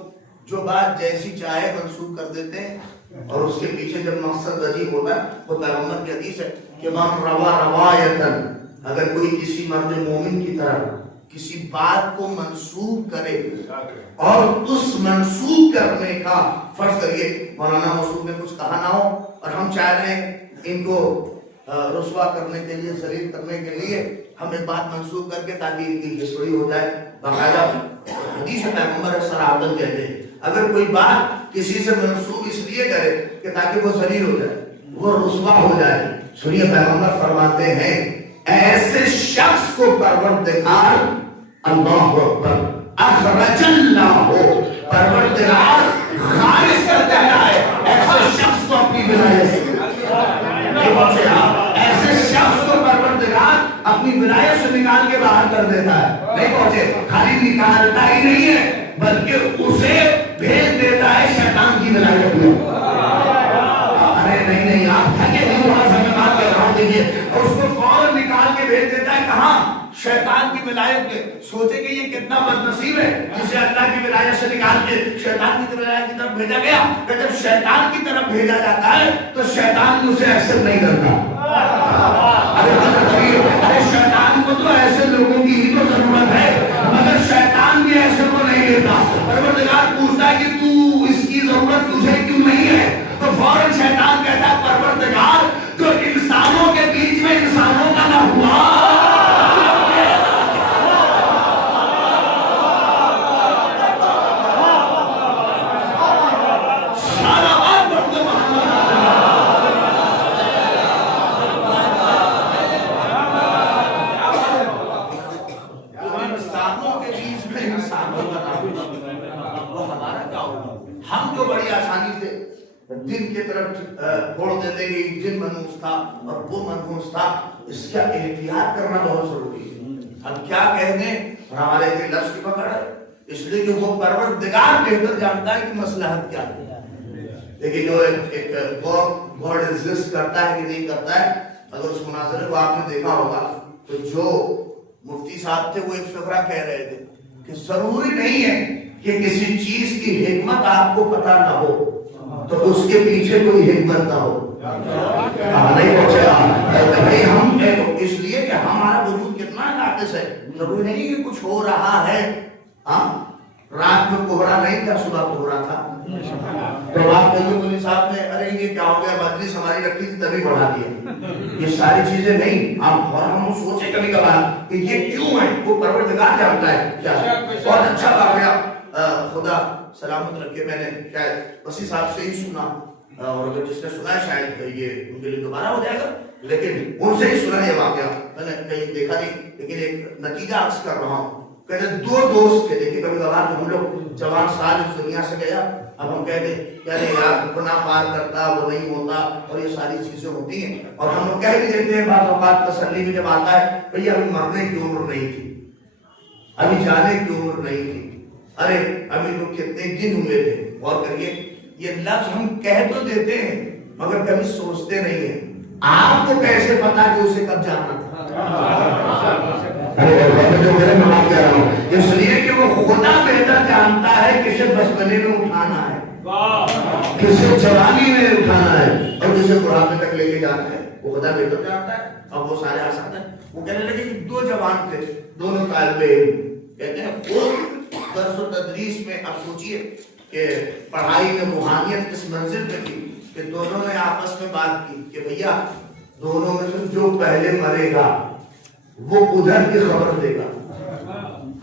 جو بات جیسی چاہے منسوب کر دیتے ہیں اور اس کے پیچھے جب مقصد عجیب ہوتا ہے وہ پیغمبر کی حدیث ہے کہ من روا روایتن اگر کوئی کسی مرد مومن کی طرف کسی بات کو منسوب کرے اور اس منسوب کرنے کا فرض کریے مولانا موصوف نے کچھ کہا نہ ہو اور ہم چاہ رہے ہیں ان کو رسوا کرنے کے لیے ذلیل کرنے کے لیے ہم ایک بات منسوب کر کے تاکہ ان کی ہسٹری ہو جائے. باقاعدہ حدیث پیغمبر صراحتاً کہتے ہیں اگر کوئی بات کسی سے منسوب اس لیے کرے کہ تاکہ وہ ذلیل ہو جائے وہ رسوا ہو جائے. سنیے پیغمبر فرماتے ہیں ایسے شخص کو پروردگار اللہ اکبر اخرج اللہ پروردگار خارج کر دیتا ہے ایسے شخص کو اپنی ولایت سے. ایسے شخص کو پروردگار اپنی ولایت سے نکال کے باہر کر دیتا ہے. نہیں پہنچے, خالی نکالتا ہی نہیں ہے بلکہ اسے بھیج دیتا ہے شیطان کی ولایت میں. ارے نہیں آپ تھکے نہیں, وہاں سے میں بات کر رہا ہوں. دیکھیے اور اس کو فوراً نکال کے بھیج دیتا ہے کہاں, شیطان کی ولایت میں. سوچے کہ یہ کتنا بدنصیب ہے جسے اللہ کی ولایت سے نکال کے شیطان کی ولایت کی طرف بھیجا گیا. کہ جب شیطان کی طرف بھیجا جاتا ہے تو شیطان اسے ایکسپٹ نہیں کرتا. ارے شیطان کو تو ایسے لوگوں کی ہی تو ضرورت ہے, مگر شیطان بھی ایسے کو نہیں لیتا. پروردگار پوچھتا ہے کہ تو اس کی ضرورت تجھے کیوں نہیں ہے, تو فوراً شیطان کہتا ہے پروردگار جو انسانوں کے بیچ میں انسانوں کا نہ ہوا. ہم جو بڑی آسانی سے جن کی طرف چھوڑ دیتے کہ جن منحوس تھا اور وہ منحوس تھا, اس کا احتیاط کرنا بہت ضروری ہے. ہم کیا کہہ دیں اور ہمارے کے لفظ کی پکڑ ہے, اس لیے کہ وہ پروردگار بہتر جانتا ہے کہ مصلحت کیا ہے. دیکھیے جو ایک گاڈ ایگزسٹ کرتا ہے کہ نہیں کرتا ہے, اگر اس مناظرے کو آپ نے دیکھا ہوگا تو جو مفتی صاحب تھے وہ ایک فقرہ کہہ رہے تھے کہ ضروری نہیں ہے کہ کسی چیز کی حکمت آپ کو پتہ نہ ہو تو اس کے پیچھے کوئی حکمت نہ ہو. نہیں پہنچے ہم اس لیے کہ ہمارا وجود کتنا ناقص ہے. ضروری نہیں کہ کچھ ہو رہا ہے. رات میں کوہرا نہیں تھا, صبح کوہرا تھا. تو آپ کہیے مولوی صاحب نے ارے یہ کیا ہو گیا, مجلس ہماری رکھی تھی تبھی بڑھا دیا. یہ ساری چیزیں نہیں, ہم سوچے کبھی کبھار کہ یہ کیوں ہے, وہ پروردگار جانتا ہے کیا. بہت اچھا واقعہ خدا سلامت رکھے, میں نے شاید وسیع صاحب سے ہی سنا, اور اگر جس نے سنا ہے شاید یہ ان کے لیے دوبارہ ہو جائے گا, لیکن ان سے ہی سنا یہ واقعہ, میں نے کہیں دیکھا نہیں, لیکن ایک نتیجہ عرض کر رہا ہوں. کہتے دو دوست تھے. دیکھیے کبھی کبھار ہم لوگ جوان سال اس دنیا سے گیا, اب ہم کہتے یار یار گناہ پار کرتا وہ نہیں ہوتا, اور یہ ساری چیزیں ہوتی ہیں, اور ہم لوگ کہہ بھی دیتے ہیں بعض اوقات تسلی میں جب آتا ہے بھئی ابھی مرنے کی عمر نہیں تھی, ابھی جانے کی عمر نہیں تھی. ارے ابھی تو کتنے دن ہوئے تھے. غور کریے, یہ لفظ ہم کہہ تو دیتے ہیں مگر کبھی سوچتے نہیں ہیں. آپ کو کیسے پتا کہ اسے کب جانا تھا؟ اس لیے کہ وہ خدا بہتر جانتا ہے کسے بچپنے میں اٹھانا ہے, کسے جوانی میں اٹھانا ہے, اور کسے بڑھاپے تک لے کے جانا ہے. وہ خدا بہتر جانتا ہے. اب وہ سارے آسان ہیں. وہ کہنے لگے کہ دو جوان تھے, دونوں طالب علم, کہتے ہیں وہ درس و تدریس میں. اب سوچئے کہ پڑھائی میں روحانیت کس منزل پہ تھی کہ دونوں نے آپس میں بات کی کہ بھیا دونوں میں سے جو پہلے مرے گا وہ ادھر کی خبر دے گا.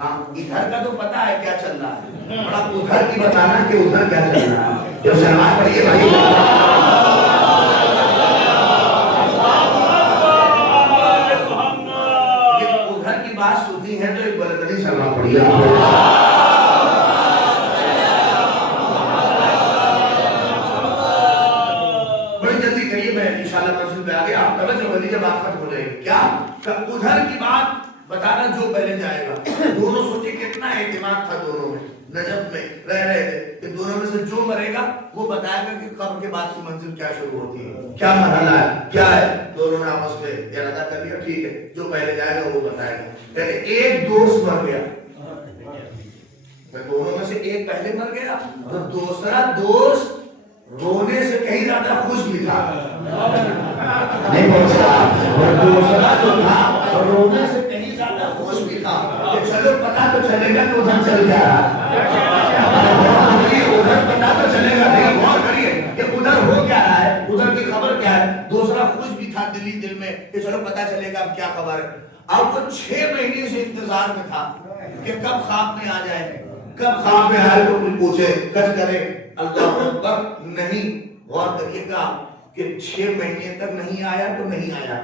ہاں ادھر کا تو پتا ہے کیا چل رہا ہے, بڑا ادھر کی بتانا کہ ادھر کیا چل رہا ہے. جو سلمان پڑھیے بھائی, ادھر کی بات سننی ہے تو ایک بلندی سلمان پڑھیے. ادھر کی بات بتانا جو پہلے جائے گا. دونوں سوچے کتنا اعتماد تھا دونوں میں, نجف میں رہ رہے تھے کہ دونوں میں سے جو مرے گا وہ بتائے گا کہ قبر کے بعد کی منزل کیا شروع ہوتی ہے, کیا مرحلہ ہے, کیا ہے. دونوں نے آپس میں ارادہ کر لیا ٹھیک ہے جو پہلے جائے گا وہ بتائے گا. پہلے ایک دوست مر گیا, دونوں میں سے ایک پہلے مر گیا, اور دوسرا دوست رونے سے کہیں زیادہ خوش بھی تھا. نہیں پہنچا, اور دوسرا جو تھا رونے سے کہیں زیادہ خوش بھی تھا کہ چلو پتا تو چلے گا کہ ادھر چل جا رہا ہے, ادھر پتا تو چلے گا. نہیں غور کریے کہ ادھر ہو کیا رہا ہے, ادھر کی خبر کیا ہے. دوسرا خوش بھی تھا دلی دل میں کہ چلو پتا چلے گا اب کیا خبر ہے. اب وہ 6 مہینے سے انتظار میں تھا کہ کب خواب میں آ جائے, کب خواب میں آئے تو کوئی پوچھے کچھ کرے. اللہ اکبر, نہیں. غور کریے گا کہ 6 مہینے تک نہیں آیا تو نہیں آیا.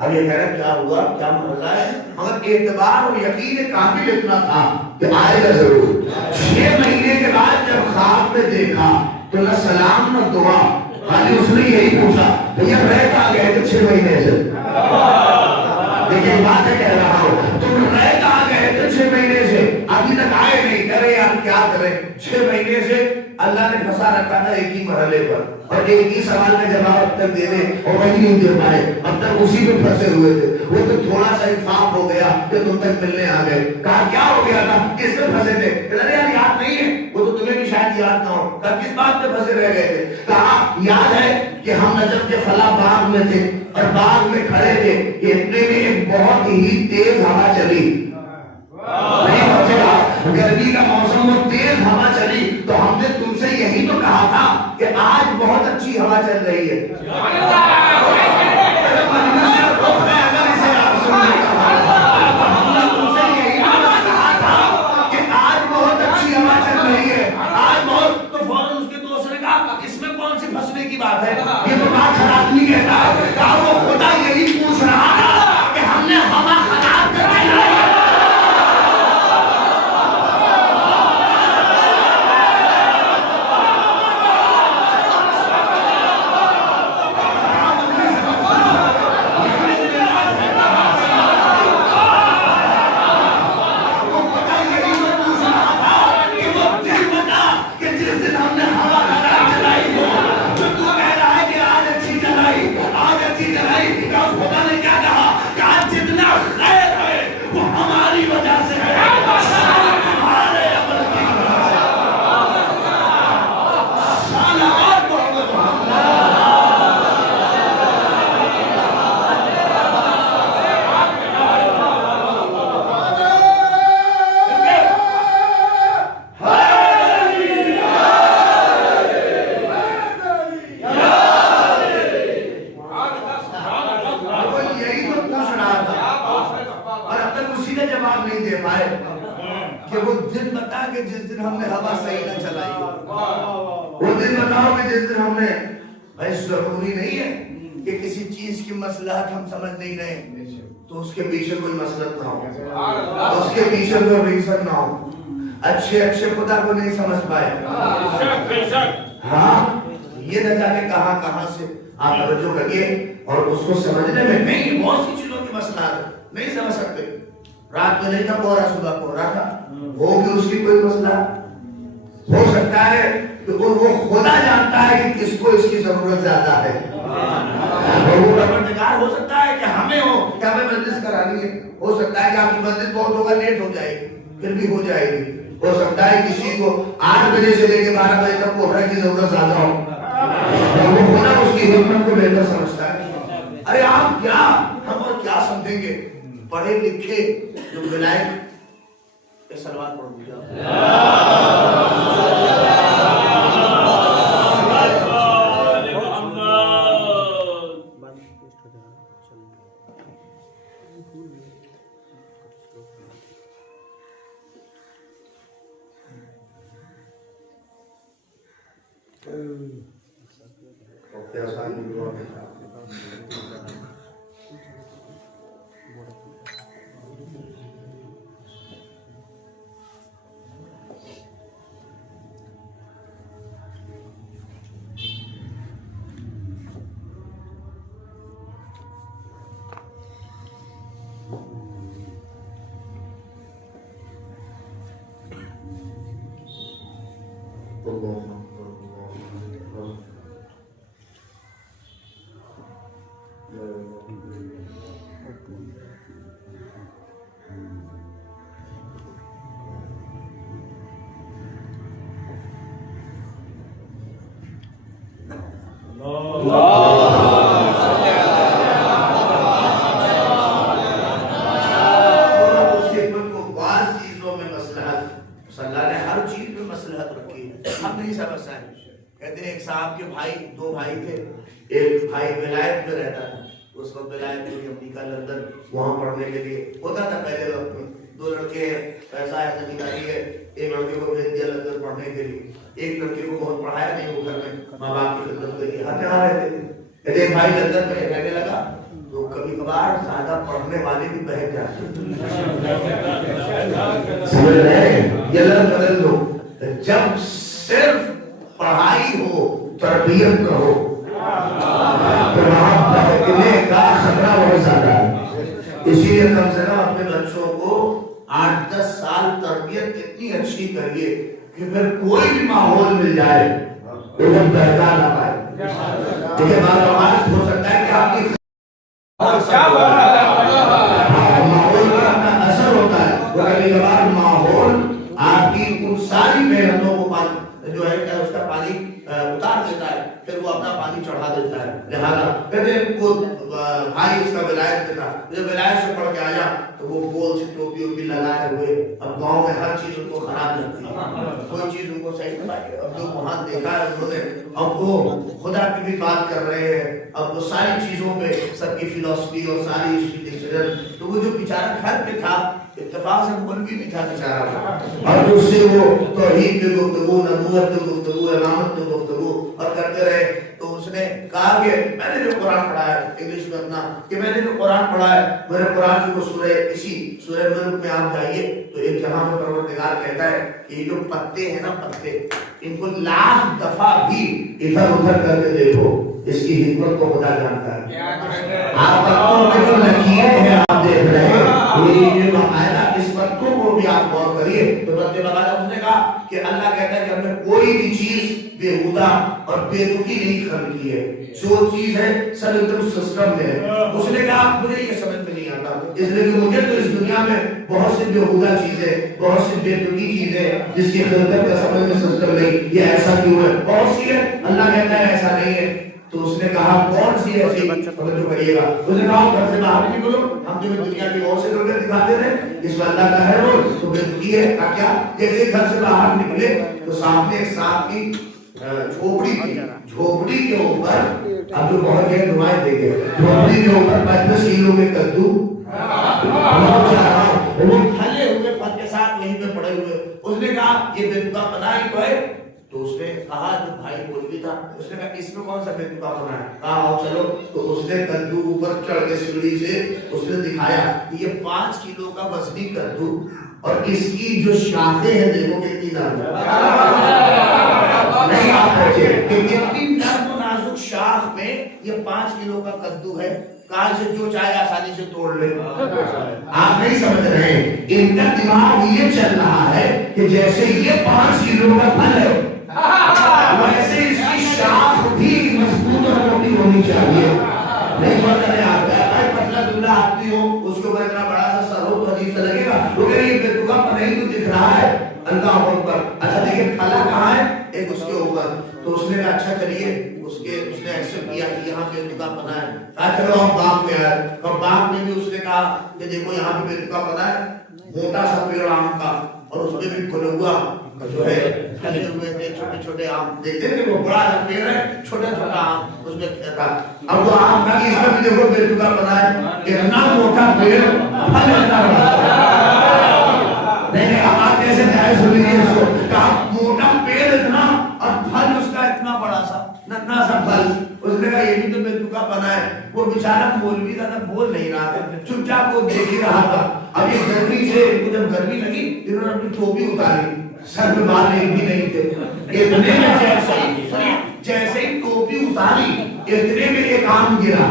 اب یہ کہہ رہا کیا ہوا, کیا مرحلہ ہے, مگر اعتبار اور یقین کامل اتنا تھا کہ آئے گا ضرور. 6 مہینے کے بعد جب خواب میں دیکھا تو نہ سلام نہ دعا, خالی اس نے یہی پوچھا بھیا رہ کہاں گئے تھے 6 مہینے سے. لیکن بات ہے کہہ رہا ہوں تم رہ کہاں گئے تھے 6 مہینے سے ابھی تک آئے نہیں. کہہ رہے یار کیا کریں 6 مہینے سے اللہ نے پھنسا رکھا تھا ایک ہی مرحلے پر اور ایک ہی سوال کا جواب اب تک دے دیں اور وہی نہیں دے پائے. اب تک اسی میں پھنسے ہوئے تھے. وہ تو تھوڑا سا انصاف ہو گیا کہ تم تک ملنے آ گئے. کہا کیا ہو گیا تھا کس میں پھنسے تھے؟ ارے یار یاد نہیں ہے. وہ تو تمہیں بھی شاید یاد نہ ہو. کہا کس بات میں پھنسے رہ گئے تھے؟ کہا یاد ہے کہ ہم نجف کے فلاں باغ میں تھے اور باغ میں کھڑے تھے کہ اتنے میں ایک بہت ہی تیز ہوا چلی. نہیں پہنچا گرمی کا موسم وہ تیز ہوا چلی تو ہم نے تم سے یہی تو کہا تھا کہ آج بہت اچھی ہوا چل رہی ہے. کی بات ہے یہ تو بات خراب نہیں کہتا. کہا وہ خدا یہی پوچھ رہا تھا کہ ہم نے ہوا خراب کر دی ہے. ہم سمجھ نہیں رہے تو اس کے پیچھے کوئی مسئلہ نہ ہو, اس کے پیچھے کوئی ریزن نہ ہو. اچھے خدا کو نہیں سمجھ پائے. ہاں یہ نہ جانے کہاں سے آپ توجہ کریے اور اس کو سمجھنے میں نہیں بہت سی چیزوں کی مسئلہ نہیں سمجھ سکتے. رات میں نہیں تھا کوہرا, صبح کوہرا تھا. ہوگی اس کی کوئی مسئلہ ہو سکتا ہے کہ وہ خدا جانتا ہے کہ کس کو اس کی ضرورت زیادہ ہے. وہ پروردگار ہو سکتا ہے کہ ہمیں ہو کہ ہمیں مجلس کرانی ہے. ہو سکتا ہے کہ آپ کی مجلس بہت ہوگا لیٹ ہو جائے گی پھر بھی ہو جائے گی. ہو سکتا ہے کسی کو 8 بجے سے لے کے 12 بجے تک کوہرا کی ضرورت زیادہ ہو. وہ خدا اس کی حکمت کو بہتر سمجھتا ہے. ارے آپ کیا ہم اور کیا سمجھیں گے پڑھے لکھے جو ولایت سلوات پڑھ دیا. وہاں پڑھنے کے لیے ہوتا تھا پہلے وقت میں 2 لڑکے ہیں, پیسہ ہے, زمینداری ہے, ایک لڑکے کو بھیج دیا لندن پڑھنے کے لیے, ایک لڑکے کو بہت پڑھایا نہیں, وہ گھر میں ماں باپ کی خدمت کے لیے ہر جگہ رہتے تھے. ایک بھائی لندن میں رہنے لگا تو کبھی کبھار زیادہ پڑھنے والے بھی بہت جاتے. سمجھ رہے ہیں, یہ لفظ بدل دو. جب صرف پڑھائی ہو تربیت نہ ہو تو وہاں بہکنے کا خطرہ بہت زیادہ ہے. اسی تربیت اتنی اچھی کریے کہ پھر کوئی بھی ماحول مل جائے وہ جب بہتا نہ پائے. دیکھیں بعض اوقات ہو سکتا ہے کہ آپ کی ماحول پر اپنا اثر ہوتا ہے. وہ کبھی کبھار ماحول آپ کی ان ساری محنتوں کو جو ہے اس کا پانی اتار دیتا ہے, پھر وہ اپنا پانی چڑھا دیتا ہے. لہذا کہتے ہیں وہ بھائی اس کا ولایت دیتا, جب ولایت سے پڑھ کے آیا تو وہ گول سی ٹوپی ووپی لگائے ہوئے, اب گاؤں میں ہر چیز ان کو خراب لگتی ہے, کوئی چیز ان کو صحیح نہیں لگتی. اب جو وہاں دیکھا ہے انہوں نے, اب وہ خدا کی بھی بات کر رہے ہیں, اب وہ ساری چیزوں پہ سب کی فلسفی اور ساری اس کی ڈکشنری, تو وہ جو بیچارہ گھر پہ تھا اتفاق سے مولوی بھی تھا بیچارہ, اور اس سے وہ توحید پہ گفتگو, نبوت پہ گفتگو, امامت پہ گفتگو اور کرتے رہے. تو اس نے کہا کہ میں نے جو قرآن پڑھا ہے انگلش میں اپنا, کہ میں نے جو قرآن پڑھا ہے میرے قرآن کی وہ سورہ, اسی سورہ ملک میں آپ جائیے تو ایک جہاں میں پروردگار کہتا ہے کہ یہ جو پتے ہیں نا پتے, ان کو 1,00,000 دفعہ بھی ادھر ادھر کر کے دیکھو, اس کی حکمت کو خدا جانتا ہے. آپ پتوں میں جو لکیریں ہیں آپ دیکھ رہے ہیں, یہ باقاعدہ اس پتوں کو بھی آپ غور کریے تو پتے باقاعدہ. اس نے کہا کہ اللہ کہتا ہے کہ ہم نے کوئی بھی چیز بےہودہ اور بے تکی نہیں خلق کی ہے, جو چیز ہے سب ایک دم سسٹم میں ہے. اس نے کہا مجھے یہ سمجھ میں نہیں آتا, اس لیے کہ مجھے تو اس دنیا میں بہت سی بےہودہ چیزیں, بہت سی بے تکی چیزیں جس کی خلقت کا سمجھ میں سسٹم نہیں, یہ ایسا کیوں ہے, بہت سی ہے. اللہ کہتا ہے ایسا نہیں ہے. تو اس نے کہا کون سی ایسی توجہ کریے گا. اس نے کہا گھر سے باہر نکلو, ہم تمہیں دنیا کی بہت سے لوگ دکھاتے رہے, اس میں اللہ کا ہے وہ تو بے تکی ہے. کیا جیسے گھر سے باہر نکلے تو سامنے ایک سانپ کی جھوپڑی تھی, جھوپڑی کے اوپر اب جو بہت یہ دعائیں دے گئے, جھوپڑی کے اوپر 35 کلو کے کدو وہ پھلے ہوئے پھل کے ساتھ وہیں پہ پڑے ہوئے. اس نے کہا یہ بے تکا پناہ ہی تو ہے. تو اس نے کہا جو بھائی مولوی تھا, اس نے کہا اس میں کون سا بے تکا پناہ ہے, کہا آؤ چلو. تو اس نے کدو اوپر چڑھ کے سیڑھی سے اس نے دکھایا کہ یہ 5 کلو کا وزنی کدو, اور اس کی جو شاخیں ہیں دیکھو کتنی نرم نہیں آپ پہنچے کہ کتنی نرم و نازک شاخ میں یہ 5 کلو کا کدو ہے, کہاں سے جو چاہے آسانی سے توڑ لے. آپ نہیں سمجھ رہے, ان کا دماغ یہ چل رہا ہے کہ جیسے یہ 5 کلو کا پھل ہے ویسے اس کی شاخ بھی مضبوط اور موٹی ہونی چاہیے. نہیں پڑھ رہے آپ پتلا دبلا آدمی ہو, اس کو اتنا بڑا سا سر ہو تو عجیب سا لگے گا, تو یہ بے تکا پناہ ہی تو دکھ رہا ہے. اللہ اکبر. اچھا دیکھیں پھلا کہاں ہے, ایک اس کے اوپر. تو اس نے کہا اچھا چلیے, اس نے ایکسپٹ کیا کہ یہاں بے تکا پناہ ہے. کہا چلو ہم باغ میں آئے, اور باغ میں بھی اس نے کہا کہ دیکھو یہاں پہ بے تکا پناہ ہے, موٹا سا پیڑ آم کا, اور اس میں بھی کھلوا جو ہے پھلے ہوئے تھے چھوٹے چھوٹے آم. دیکھتے ہیں وہ بڑا سا پیڑ ہے, چھوٹا چھوٹا آم اس میں تھا. اب وہ آم کا اس میں بھی دیکھو بے تکا پناہ ہے, اتنا موٹا پیڑ پھل اتنا بڑا. نہیں اب آپ کیسے دھیان سن لیجیے اس کو, کہا موٹا پیڑ اتنا اور پھل اس کا اتنا بڑا سا ننھا سا پھل. اس نے کہا یہ بھی تو بے تکا پناہ ہے. وہ بیچارہ مولوی تھا, بول نہیں رہا تھا, چپ چاپ وہ دیکھ ہی رہا تھا. اب یہ گرمی سے جب گرمی لگی انہوں نے اپنی ٹوپی اتاری, سر میں بال بھی نہیں تھے. اتنے میں جیسے ہی ٹوپی اتاری اتنے میں ایک آم گرا,